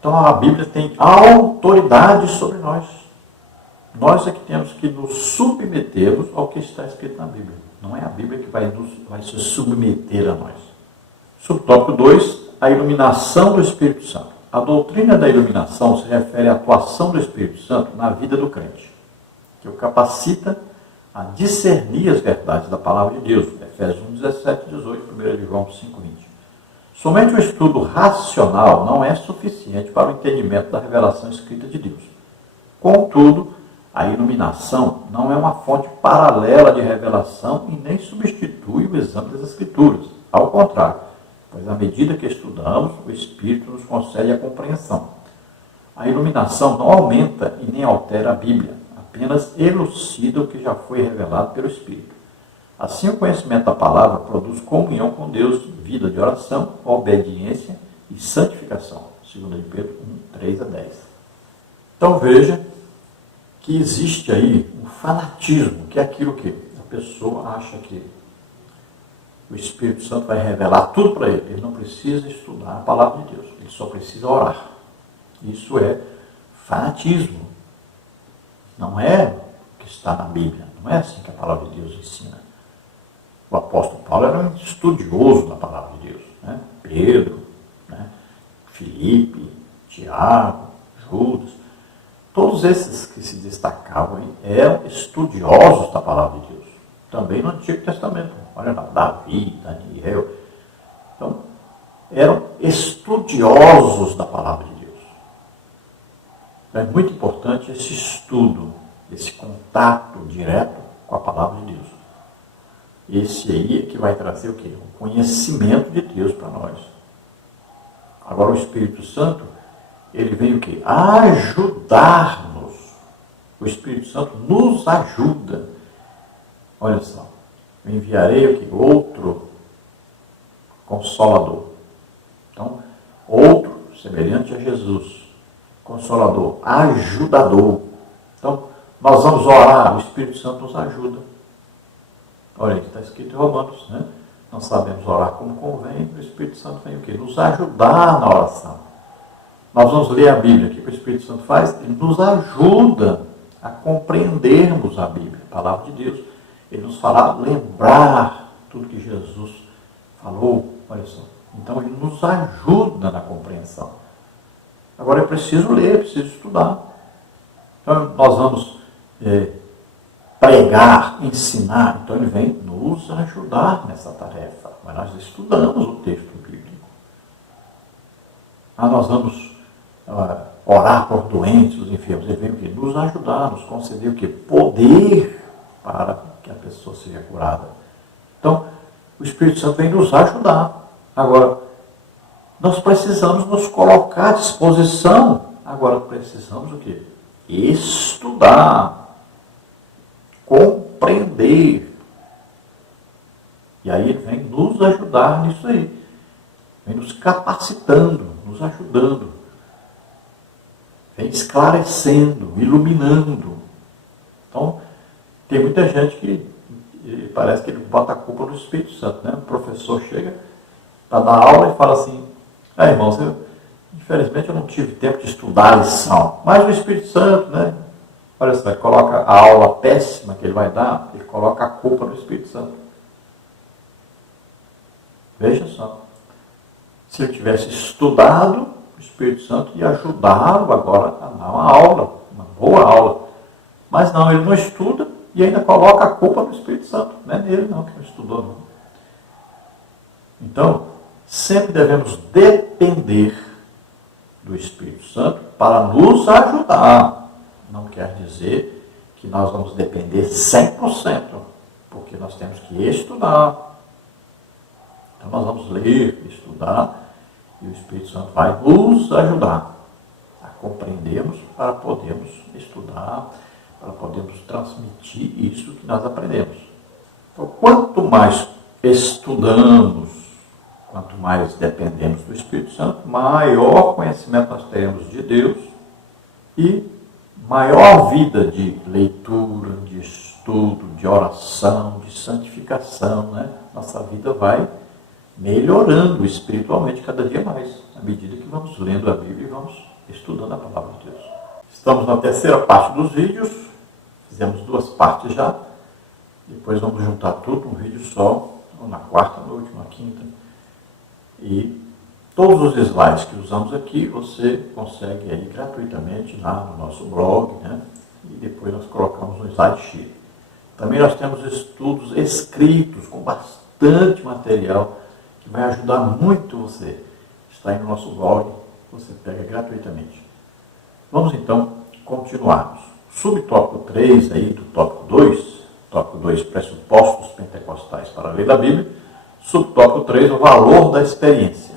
Então a Bíblia tem autoridade sobre nós. Nós é que temos que nos submetermos ao que está escrito na Bíblia. Não é a Bíblia que vai se submeter a nós. Subtópico 2, a iluminação do Espírito Santo. A doutrina da iluminação se refere à atuação do Espírito Santo na vida do crente, que o capacita a discernir as verdades da palavra de Deus. Efésios 1, 17, 18, 1 João 5, 20. Somente o estudo racional não é suficiente para o entendimento da revelação escrita de Deus. Contudo, a iluminação não é uma fonte paralela de revelação e nem substitui o exame das Escrituras. Ao contrário, pois à medida que estudamos, o Espírito nos concede a compreensão. A iluminação não aumenta e nem altera a Bíblia, apenas elucida o que já foi revelado pelo Espírito. Assim, o conhecimento da palavra produz comunhão com Deus, vida de oração, obediência e santificação. 2 Pedro 1, 3 a 10. Então veja que existe aí um fanatismo, que é aquilo que a pessoa acha que o Espírito Santo vai revelar tudo para ele. Ele não precisa estudar a palavra de Deus, ele só precisa orar. Isso é fanatismo. Não é o que está na Bíblia, não é assim que a palavra de Deus ensina. O apóstolo Paulo era um estudioso da palavra de Deus. Né? Pedro, né? Filipe, Tiago, Judas, todos esses que se destacavam eram estudiosos da palavra de Deus. também no Antigo Testamento. Olha lá, Davi, Daniel. Então, eram estudiosos da palavra de Deus. Então, é muito importante esse estudo, esse contato direto com a palavra de Deus. Esse aí é que vai trazer o quê? O conhecimento de Deus para nós. Agora o Espírito Santo, ele vem o quê? Ajudar-nos. O Espírito Santo nos ajuda. Olha só, eu enviarei o quê? Outro Consolador. Então, outro semelhante a Jesus. Consolador, ajudador. Então, nós vamos orar, o Espírito Santo nos ajuda. Olha aí que está escrito em Romanos, né? Nós sabemos orar como convém, o Espírito Santo vem o quê? Nos ajudar na oração. Nós vamos ler a Bíblia, o que o Espírito Santo faz? Ele nos ajuda a compreendermos a Bíblia, a palavra de Deus. Ele nos fará lembrar tudo que Jesus falou, olha só. Então ele nos ajuda na compreensão. Agora é preciso ler, é preciso estudar. Então nós vamos pregar, ensinar, então ele vem nos ajudar nessa tarefa. Mas nós estudamos o texto bíblico. Nós vamos orar por doentes, os enfermos. Ele vem o quê? Nos ajudar, nos conceder o quê? Poder para que a pessoa seja curada. Então, o Espírito Santo vem nos ajudar. Agora, nós precisamos nos colocar à disposição. Agora, precisamos o quê? Estudar. Compreender. E aí ele vem nos ajudar nisso aí. Vem nos capacitando, nos ajudando. Vem esclarecendo, iluminando. Então, tem muita gente que parece que ele bota a culpa no Espírito Santo, né? O professor chega para dar aula e fala assim, irmãos, infelizmente eu não tive tempo de estudar a lição, mas o Espírito Santo, né? Olha só, ele coloca a aula péssima que ele vai dar, ele coloca a culpa no Espírito Santo. Veja só. Se ele tivesse estudado, o Espírito Santo ia ajudá-lo agora a dar uma aula, uma boa aula. Mas não, ele não estuda e ainda coloca a culpa no Espírito Santo. Não é nele não, que não estudou não. Então, sempre devemos depender do Espírito Santo para nos ajudar. Não quer dizer que nós vamos depender 100%, porque nós temos que estudar. Então nós vamos ler, estudar, e o Espírito Santo vai nos ajudar a compreendermos para podermos estudar, para podermos transmitir isso que nós aprendemos. Então, quanto mais estudamos, quanto mais dependemos do Espírito Santo, maior conhecimento nós teremos de Deus e maior vida de leitura, de estudo, de oração, de santificação, né? Nossa vida vai melhorando espiritualmente cada dia mais, à medida que vamos lendo a Bíblia e vamos estudando a palavra de Deus. Estamos na terceira parte dos vídeos, fizemos 2 partes já, depois vamos juntar tudo num vídeo só, ou na quarta, na última, na quinta. E todos os slides que usamos aqui, você consegue aí gratuitamente lá no nosso blog, né? E depois nós colocamos no SlideShare. Também nós temos estudos escritos com bastante material que vai ajudar muito você. Está aí no nosso blog, você pega gratuitamente. Vamos então continuarmos. Subtópico 3 aí do tópico 2, pressupostos pentecostais para a lei da Bíblia. Subtópico 3, o valor da experiência.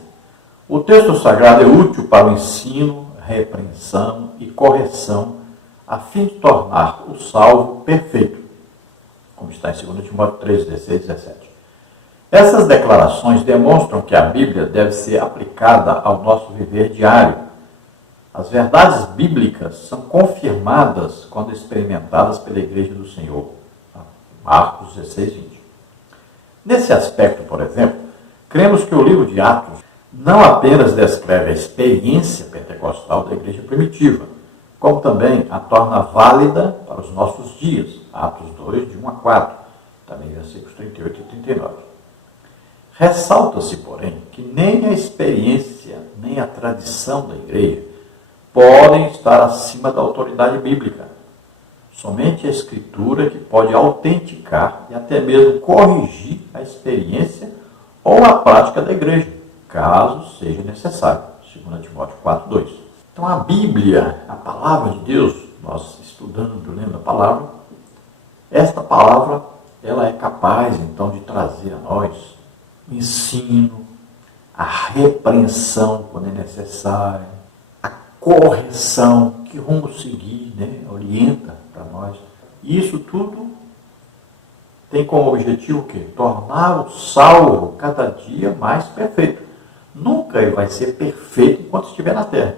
O texto sagrado é útil para o ensino, repreensão e correção, a fim de tornar o salvo perfeito, como está em 2 Timóteo 3, 16 e 17. Essas declarações demonstram que a Bíblia deve ser aplicada ao nosso viver diário. As verdades bíblicas são confirmadas quando experimentadas pela Igreja do Senhor. Marcos 16, 20. Nesse aspecto, por exemplo, cremos que o livro de Atos não apenas descreve a experiência pentecostal da igreja primitiva, como também a torna válida para os nossos dias. Atos 2, de 1 a 4, também versículos 38 e 39. Ressalta-se, porém, que nem a experiência, nem a tradição da igreja podem estar acima da autoridade bíblica. Somente a Escritura que pode autenticar e até mesmo corrigir a experiência ou a prática da igreja, caso seja necessário. 2 Timóteo 4:2. Então a Bíblia, a palavra de Deus, nós estudando, lendo a palavra, esta palavra ela é capaz então de trazer a nós o ensino, a repreensão quando é necessária, a correção, que rumo seguir, orienta para nós. E isso tudo tem como objetivo o quê? Tornar o salvo cada dia mais perfeito. Nunca ele vai ser perfeito enquanto estiver na terra,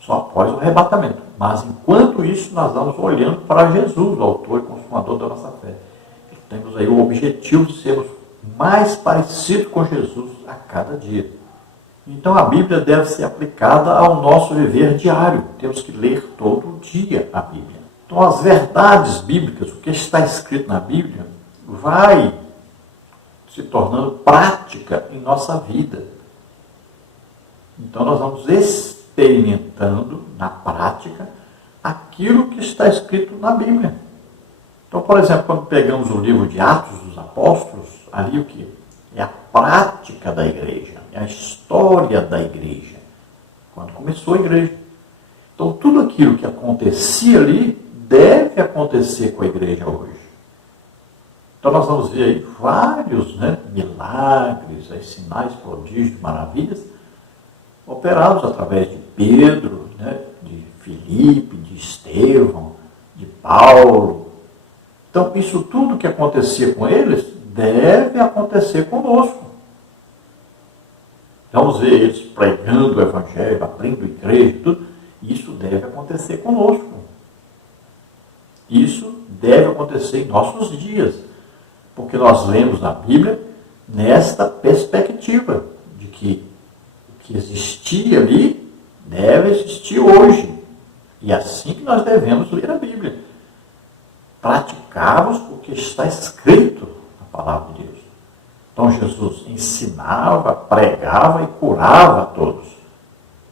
só após o arrebatamento. Mas enquanto isso, nós vamos olhando para Jesus, o autor e consumador da nossa fé. E temos aí o objetivo de sermos mais parecidos com Jesus a cada dia. Então a Bíblia deve ser aplicada ao nosso viver diário. Temos que ler todo dia a Bíblia. Então as verdades bíblicas, o que está escrito na Bíblia, vai se tornando prática em nossa vida. Então nós vamos experimentando na prática aquilo que está escrito na Bíblia. Então, por exemplo, quando pegamos o livro de Atos dos Apóstolos, ali o que? É a prática da igreja, é a história da igreja, quando começou a igreja. Então, tudo aquilo que acontecia ali deve acontecer com a igreja hoje. Então, nós vamos ver aí vários milagres, sinais, prodígios, maravilhas, operados através de Pedro, de Filipe, de Estevão, de Paulo. Então, isso tudo que acontecia com eles deve acontecer conosco. Vamos ver eles pregando o Evangelho, abrindo igreja, tudo. Isso deve acontecer conosco. Isso deve acontecer em nossos dias, porque nós lemos a Bíblia nesta perspectiva de que o que existia ali deve existir hoje. E é assim que nós devemos ler a Bíblia. Praticarmos o que está escrito na palavra de Deus. Então Jesus ensinava, pregava e curava a todos.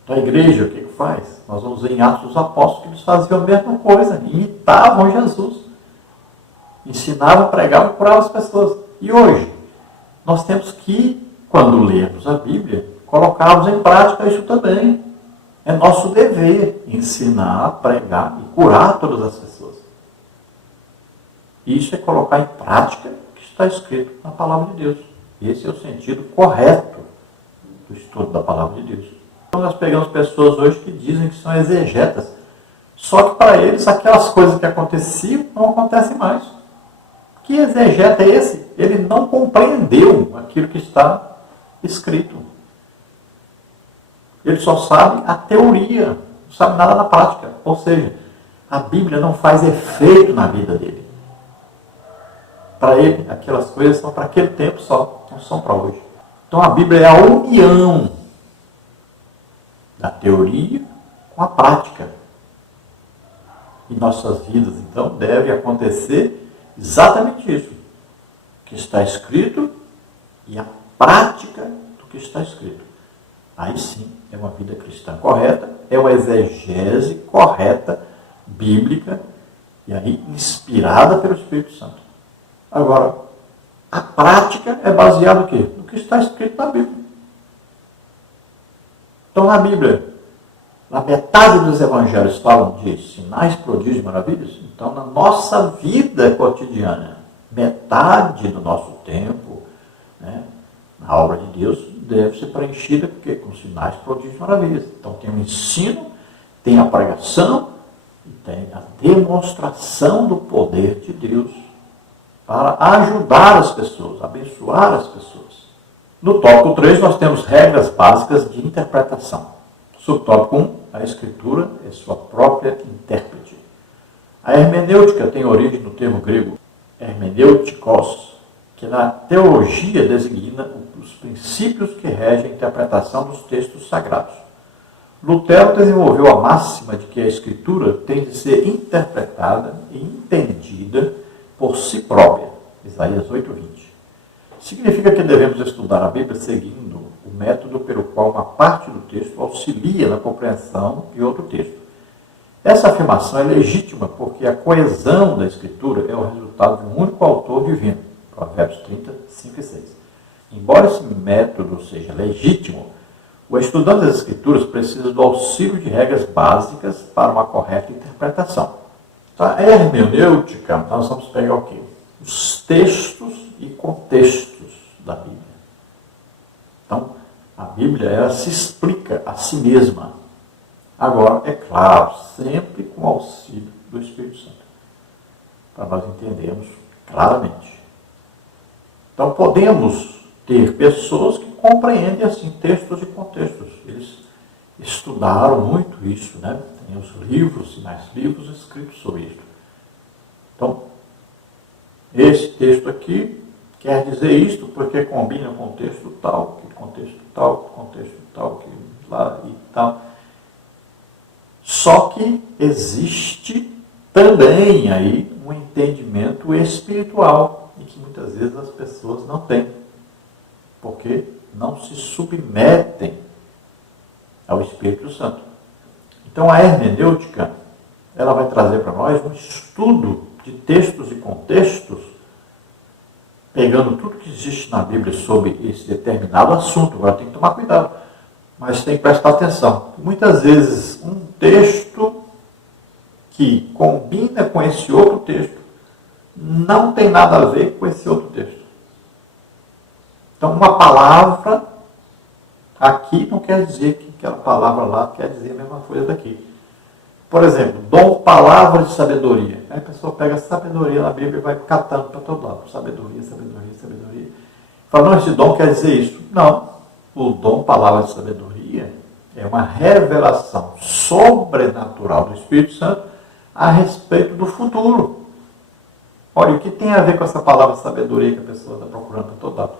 Então a igreja, o que faz? Nós vamos ver em Atos dos Apóstolos que eles faziam a mesma coisa, imitavam Jesus. Ensinavam, pregavam e curavam as pessoas. E hoje, nós temos que, quando lermos a Bíblia, colocarmos em prática isso também. É nosso dever ensinar, pregar e curar todas as pessoas. Isso é colocar em prática o que está escrito na palavra de Deus. Esse é o sentido correto do estudo da palavra de Deus. Então nós pegamos pessoas hoje que dizem que são exegetas, só que para eles aquelas coisas que aconteciam não acontecem mais. Que exegeta é esse? Ele não compreendeu aquilo que está escrito. Ele só sabe a teoria, não sabe nada da prática. Ou seja, a Bíblia não faz efeito na vida dele. Para ele, aquelas coisas são para aquele tempo só, não são para hoje. Então a Bíblia é a união da teoria com a prática. Em nossas vidas, então, deve acontecer exatamente isso. O que está escrito e a prática do que está escrito. Aí sim, é uma vida cristã correta, é uma exegese correta, bíblica, e aí inspirada pelo Espírito Santo. Agora, a prática é baseada no quê? No que está escrito na Bíblia. Então, na Bíblia, na metade dos evangelhos falam de sinais, prodígios e maravilhas. Então, na nossa vida cotidiana, metade do nosso tempo, na obra de Deus, deve ser preenchida com sinais, prodígios e maravilhas. Então, tem o ensino, tem a pregação e tem a demonstração do poder de Deus para ajudar as pessoas, abençoar as pessoas. No tópico 3, nós temos regras básicas de interpretação. Subtópico 1, a Escritura é sua própria intérprete. A hermenêutica tem origem no termo grego hermenêuticos, que na teologia designa os princípios que regem a interpretação dos textos sagrados. Lutero desenvolveu a máxima de que a Escritura tem de ser interpretada e entendida por si própria. Isaías 8:20. Significa que devemos estudar a Bíblia seguindo o método pelo qual uma parte do texto auxilia na compreensão de outro texto. Essa afirmação é legítima porque a coesão da Escritura é o resultado de um único autor divino, Provérbios 30, 5 e 6. Embora esse método seja legítimo, o estudante das Escrituras precisa do auxílio de regras básicas para uma correta interpretação. Então, a hermenêutica, nós vamos pegar o quê? Os textos e contextos da Bíblia. Então, a Bíblia, ela se explica a si mesma. Agora, é claro, sempre com o auxílio do Espírito Santo, para nós entendermos claramente. Então, podemos ter pessoas que compreendem assim textos e contextos. Eles estudaram muito isso, né? Tem os livros e mais livros escritos sobre isso. Então, esse texto aqui quer dizer isto porque combina com o texto tal, que contexto tal, que contexto tal, que lá e tal. Só que existe também aí um entendimento espiritual e que muitas vezes as pessoas não têm, porque não se submetem ao Espírito Santo. Então a hermenêutica, ela vai trazer para nós um estudo de textos e contextos, pegando tudo que existe na Bíblia sobre esse determinado assunto. Agora tem que tomar cuidado, mas tem que prestar atenção. Muitas vezes um texto que combina com esse outro texto não tem nada a ver com esse outro texto. Então uma palavra aqui não quer dizer que aquela palavra lá quer dizer a mesma coisa daqui. Por exemplo, dom palavra de sabedoria. Aí a pessoa pega sabedoria na Bíblia e vai catando para todo lado. Sabedoria, sabedoria, sabedoria. Fala, não, esse dom quer dizer isso. Não. O dom palavra de sabedoria é uma revelação sobrenatural do Espírito Santo a respeito do futuro. Olha, o que tem a ver com essa palavra sabedoria que a pessoa está procurando para todo lado?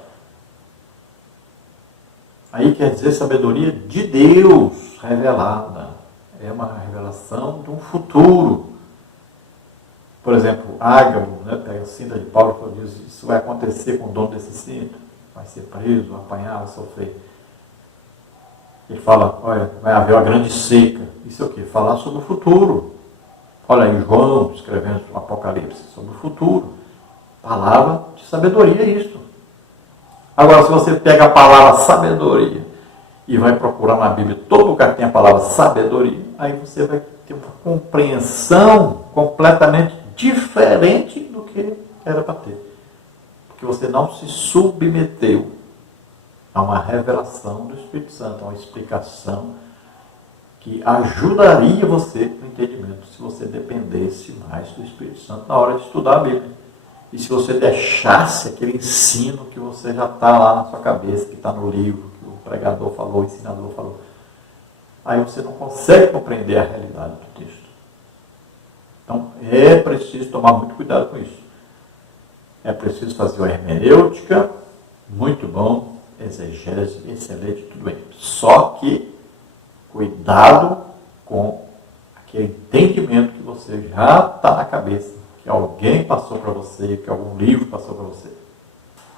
Aí quer dizer sabedoria de Deus revelada. É uma revelação de um futuro. Por exemplo, Ágabo, né, pega a cinta de Paulo e diz, isso vai acontecer com o dono desse cinto, vai ser preso, vai apanhar, vai sofrer. Ele fala, olha, vai haver uma grande seca. Isso é o quê? Falar sobre o futuro. Olha aí João escrevendo o Apocalipse sobre o futuro. Palavra de sabedoria é isso. Agora, se você pega a palavra sabedoria e vai procurar na Bíblia todo lugar que tem a palavra sabedoria, aí você vai ter uma compreensão completamente diferente do que era para ter. Porque você não se submeteu a uma revelação do Espírito Santo, a uma explicação que ajudaria você no entendimento se você dependesse mais do Espírito Santo na hora de estudar a Bíblia. E se você deixasse aquele ensino que você já está lá na sua cabeça, que está no livro, que o pregador falou, o ensinador falou, aí você não consegue compreender a realidade do texto. Então, é preciso tomar muito cuidado com isso. É preciso fazer uma hermenêutica, muito bom, exegese, excelente, tudo bem. Só que, cuidado com aquele entendimento que você já está na cabeça, que alguém passou para você, que algum livro passou para você.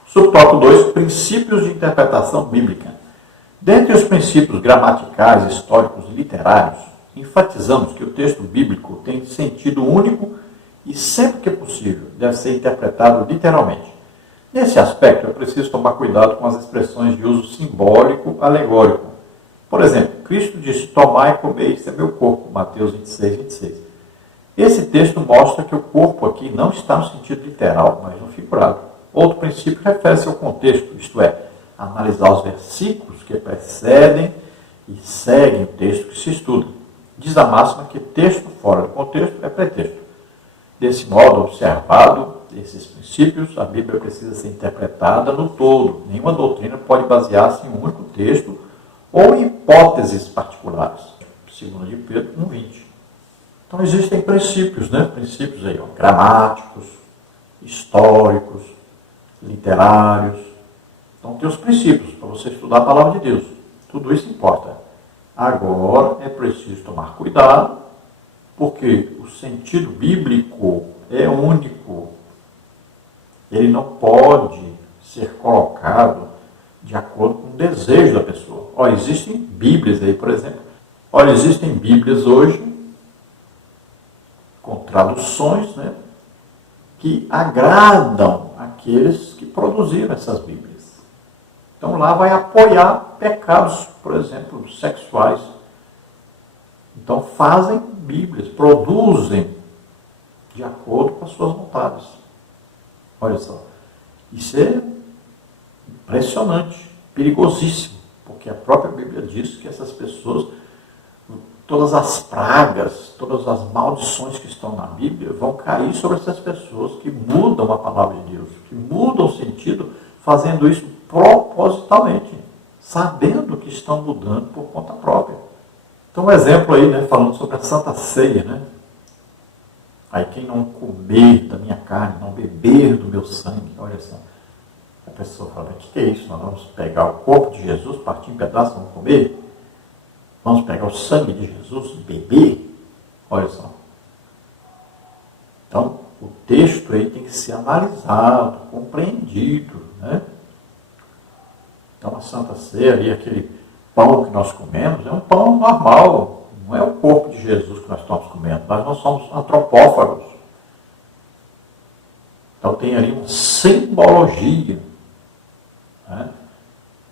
Subtópico 2, princípios de interpretação bíblica. Dentre os princípios gramaticais, históricos e literários, enfatizamos que o texto bíblico tem sentido único e, sempre que possível, deve ser interpretado literalmente. Nesse aspecto, é preciso tomar cuidado com as expressões de uso simbólico, alegórico. Por exemplo, Cristo disse, tomai e comei, isso é meu corpo, Mateus 26, 26. Esse texto mostra que o corpo aqui não está no sentido literal, mas no figurado. Outro princípio refere-se ao contexto, isto é, analisar os versículos que precedem e seguem o texto que se estuda. Diz a máxima que texto fora do contexto é pretexto. Desse modo, observado esses princípios, a Bíblia precisa ser interpretada no todo. Nenhuma doutrina pode basear-se em um único texto ou em hipóteses particulares. 2 de Pedro 1,20. Então existem princípios, né? Princípios aí, ó, gramáticos, históricos, literários. Então tem os princípios para você estudar a palavra de Deus. Tudo isso importa. Agora é preciso tomar cuidado, porque o sentido bíblico é único. Ele não pode ser colocado de acordo com o desejo da pessoa. Olha, existem Bíblias aí, por exemplo. Olha, existem Bíblias hoje com traduções, né, que agradam aqueles que produziram essas Bíblias. Então lá vai apoiar pecados, por exemplo, sexuais. Então fazem Bíblias, produzem de acordo com as suas vontades. Olha só, isso é impressionante, perigosíssimo, porque a própria Bíblia diz que essas pessoas, todas as pragas, todas as maldições que estão na Bíblia vão cair sobre essas pessoas que mudam a palavra de Deus, que mudam o sentido, fazendo isso propositalmente, sabendo que estão mudando por conta própria. Então, um exemplo aí, né, falando sobre a Santa Ceia, né? Aí quem não comer da minha carne, não beber do meu sangue, olha só. A pessoa fala, o que é isso? Nós vamos pegar o corpo de Jesus, partir em pedaços, vamos comer? Vamos pegar o sangue de Jesus e beber? Olha só. Então, o texto aí tem que ser analisado, compreendido, né? Então, a Santa Ceia ali, aquele pão que nós comemos, é um pão normal, não é o corpo de Jesus que nós estamos comendo, mas nós somos antropófagos. Então tem ali uma simbologia, né?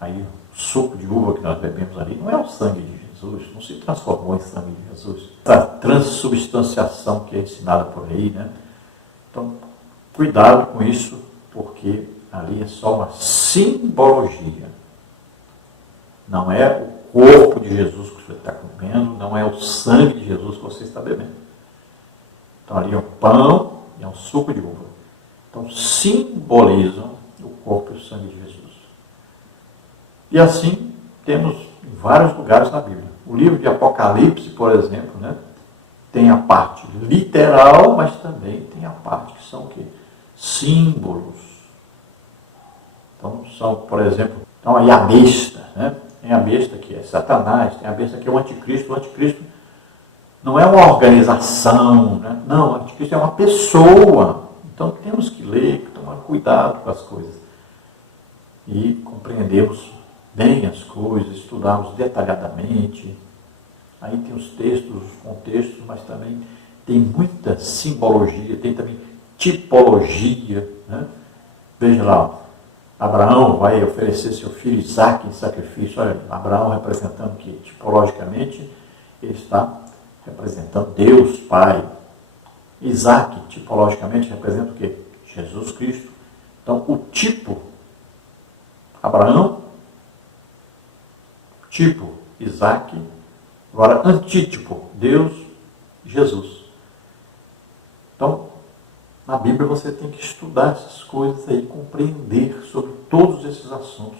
Aí o suco de uva que nós bebemos ali não é o sangue de Jesus, não se transformou em sangue de Jesus. Essa transubstanciação que é ensinada por aí, né? Então, cuidado com isso, porque ali é só uma simbologia. Não é o corpo de Jesus que você está comendo, não é o sangue de Jesus que você está bebendo. Então ali é um pão e é um suco de uva. Então simbolizam o corpo e o sangue de Jesus. E assim temos em vários lugares na Bíblia. O livro de Apocalipse, por exemplo, né, tem a parte literal, mas também tem a parte que são o quê? Símbolos. Então são, por exemplo, aí a besta, né? Tem a besta que é Satanás, tem a besta que é o anticristo. O anticristo não é uma organização, né? Não, o anticristo é uma pessoa. Então temos que ler, tomar cuidado com as coisas. E compreendermos bem as coisas, estudarmos detalhadamente. Aí tem os textos, os contextos, mas também tem muita simbologia, tem também tipologia, né? Veja lá, Abraão vai oferecer seu filho Isaque em sacrifício. Olha, Abraão representando que, tipologicamente, ele está representando Deus Pai. Isaque, tipologicamente, representa o quê? Jesus Cristo. Então, o tipo, Abraão, tipo, Isaque, agora, antítipo, Deus, Jesus. Então, na Bíblia você tem que estudar essas coisas aí, compreender sobre todos esses assuntos,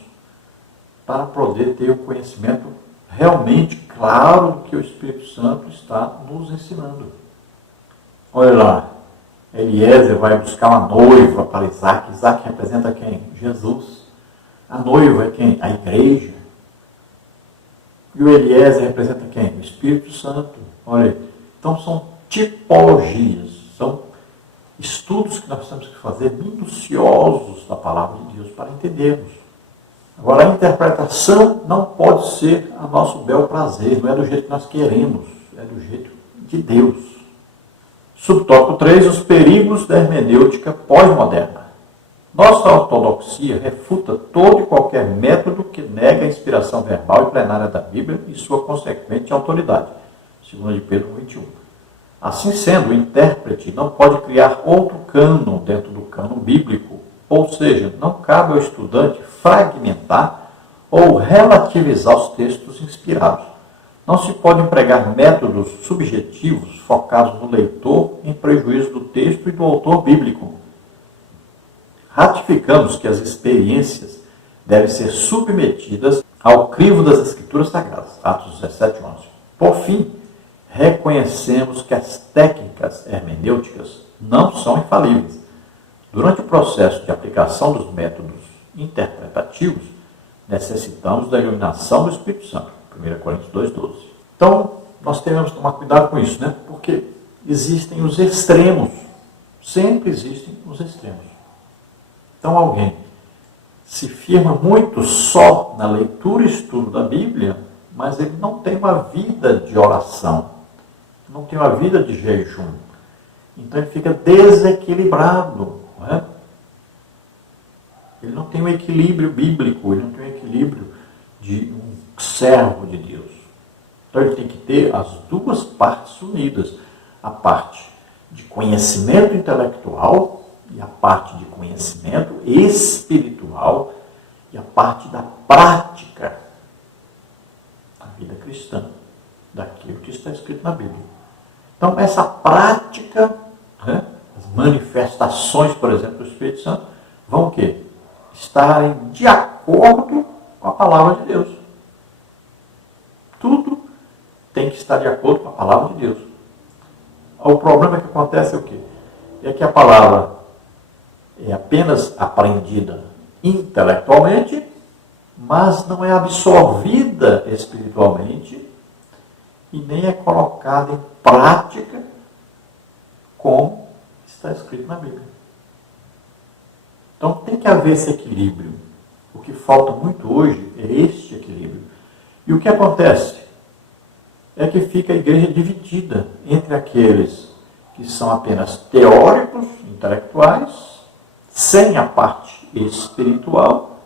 para poder ter o conhecimento realmente claro que o Espírito Santo está nos ensinando. Olha lá, Eliezer vai buscar uma noiva para Isaque. Isaque representa quem? Jesus. A noiva é quem? A igreja. E o Eliezer representa quem? O Espírito Santo. Olha aí. Então são tipologias, são estudos que nós temos que fazer minuciosos da palavra de Deus para entendermos. Agora, a interpretação não pode ser a nosso bel prazer, não é do jeito que nós queremos, é do jeito de Deus. Subtópico 3, os perigos da hermenêutica pós-moderna. Nossa ortodoxia refuta todo e qualquer método que nega a inspiração verbal e plenária da Bíblia e sua consequente autoridade. 2 de Pedro 21. Assim sendo, o intérprete não pode criar outro cânon dentro do cânon bíblico, ou seja, não cabe ao estudante fragmentar ou relativizar os textos inspirados. Não se pode empregar métodos subjetivos focados no leitor em prejuízo do texto e do autor bíblico. Ratificamos que as experiências devem ser submetidas ao crivo das Escrituras Sagradas. Atos 17, 11. Por fim, reconhecemos que as técnicas hermenêuticas não são infalíveis. Durante o processo de aplicação dos métodos interpretativos, necessitamos da iluminação do Espírito Santo. 1 Coríntios 2,12. Então, nós temos que tomar cuidado com isso, né? Porque existem os extremos. Sempre existem os extremos. Então, alguém se firma muito só na leitura e estudo da Bíblia, mas ele não tem uma vida de oração, não tem uma vida de jejum, Então ele fica desequilibrado. Não é? Ele não tem um equilíbrio bíblico, ele não tem um equilíbrio de um servo de Deus. Então ele tem que ter as duas partes unidas. A parte de conhecimento intelectual e a parte de conhecimento espiritual e a parte da prática da vida cristã, daquilo que está escrito na Bíblia. Então essa prática, né, as manifestações, por exemplo, do Espírito Santo, vão o quê? Estarem de acordo com a palavra de Deus. Tudo tem que estar de acordo com a palavra de Deus. O problema que acontece é o quê? É que a palavra é apenas aprendida intelectualmente, mas não é absorvida espiritualmente e nem é colocada em prática como está escrito na Bíblia. Então tem que haver esse equilíbrio. O que falta muito hoje é este equilíbrio. E o que acontece é que fica a igreja dividida entre aqueles que são apenas teóricos, intelectuais, sem a parte espiritual,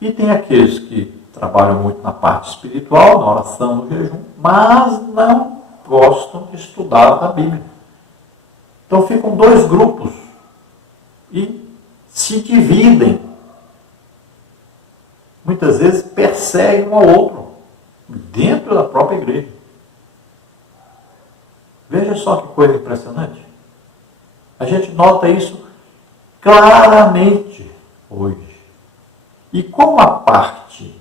e tem aqueles que trabalham muito na parte espiritual, na oração, no jejum, mas não gostam de estudar a Bíblia. Então ficam dois grupos e se dividem. Muitas vezes perseguem um ao outro dentro da própria igreja. Veja só que coisa impressionante. A gente nota isso claramente hoje. E como a parte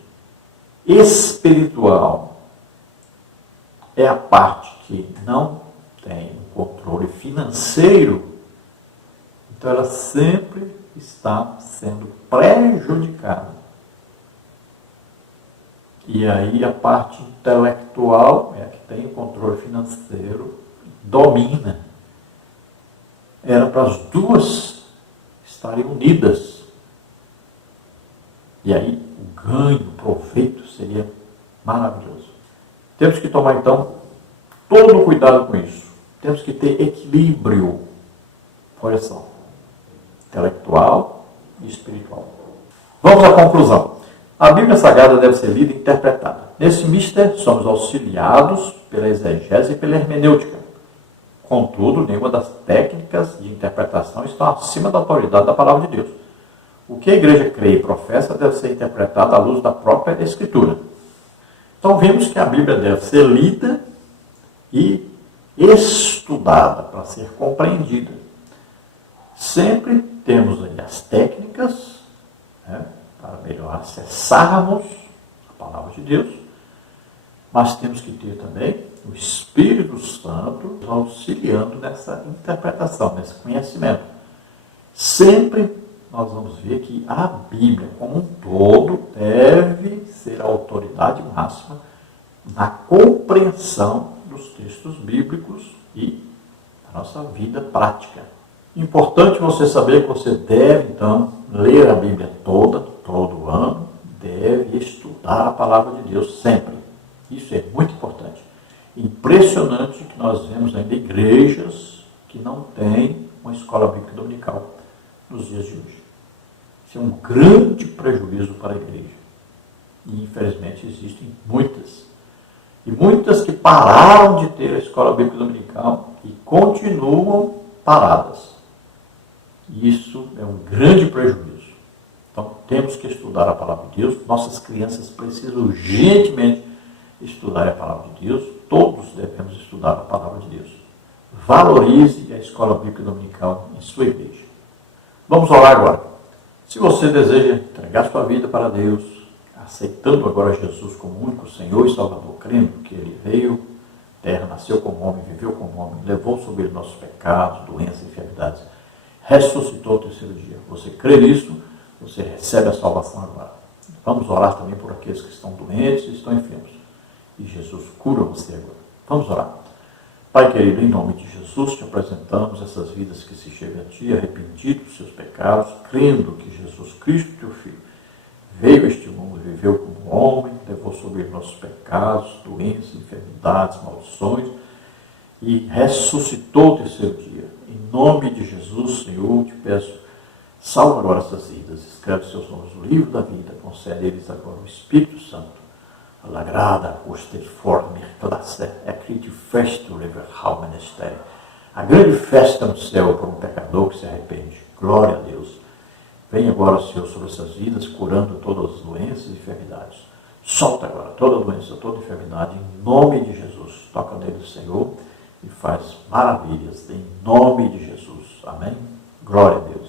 espiritual é a parte que não tem um controle financeiro, então ela sempre está sendo prejudicada. E aí a parte intelectual é a que tem o controle financeiro, domina. Era para as duas estarem unidas. E aí o ganho, o proveito seria maravilhoso. Temos que tomar então todo o cuidado com isso. Temos que ter equilíbrio. Olha só. Intelectual e espiritual. Vamos à conclusão. A Bíblia Sagrada deve ser lida e interpretada. Nesse mister, somos auxiliados pela exegese e pela hermenêutica. Contudo, nenhuma das técnicas de interpretação está acima da autoridade da palavra de Deus. O que a igreja crê e professa deve ser interpretado à luz da própria Escritura. Então, vimos que a Bíblia deve ser lida e estudada para ser compreendida. Sempre temos aí as técnicas, né, para melhor acessarmos a palavra de Deus, mas temos que ter também o Espírito Santo nos auxiliando nessa interpretação, nesse conhecimento. Sempre nós vamos ver que a Bíblia, como um todo, deve ser a autoridade máxima na compreensão dos textos bíblicos e da nossa vida prática. Importante você saber que você deve, então, ler a Bíblia toda, todo ano, deve estudar a palavra de Deus sempre. Isso é muito importante. Impressionante que nós vemos ainda igrejas que não têm uma escola bíblica dominical nos dias de hoje. Isso é um grande prejuízo para a igreja. E, infelizmente, existem muitas. E muitas que pararam de ter a escola bíblica dominical e continuam paradas. E isso é um grande prejuízo. Então, temos que estudar a palavra de Deus. Nossas crianças precisam urgentemente estudar a palavra de Deus. Todos devemos estudar a palavra de Deus. Valorize a escola bíblica dominical em sua igreja. Vamos orar agora. Se você deseja entregar sua vida para Deus, aceitando agora Jesus como único Senhor e Salvador, crendo que Ele veio, terra, nasceu como homem, viveu como homem, levou sobre ele nossos pecados, doenças e enfermidades, ressuscitou ao terceiro dia. Você crê nisso, você recebe a salvação agora. Vamos orar também por aqueles que estão doentes e estão enfermos. E Jesus cura você agora. Vamos orar. Pai querido, em nome de Jesus, te apresentamos essas vidas que se chegam a ti, arrependidos dos seus pecados, crendo que Jesus Cristo, teu Filho, veio a este mundo, viveu como homem, levou sobre ele nossos pecados, doenças, enfermidades, maldições, e ressuscitou o terceiro dia. Em nome de Jesus, Senhor, te peço, salva agora essas vidas, escreve seus nomes no livro da vida, concede a eles agora o Espírito Santo. Lagrada, forme, classe, ecrite festo, leverhal, ministério. A grande festa no céu para um pecador que se arrepende. Glória a Deus. Vem agora, Senhor, sobre essas vidas, curando todas as doenças e enfermidades. Solta agora toda doença, toda enfermidade, em nome de Jesus. Toca nele, Senhor, e faz maravilhas, em nome de Jesus. Amém? Glória a Deus.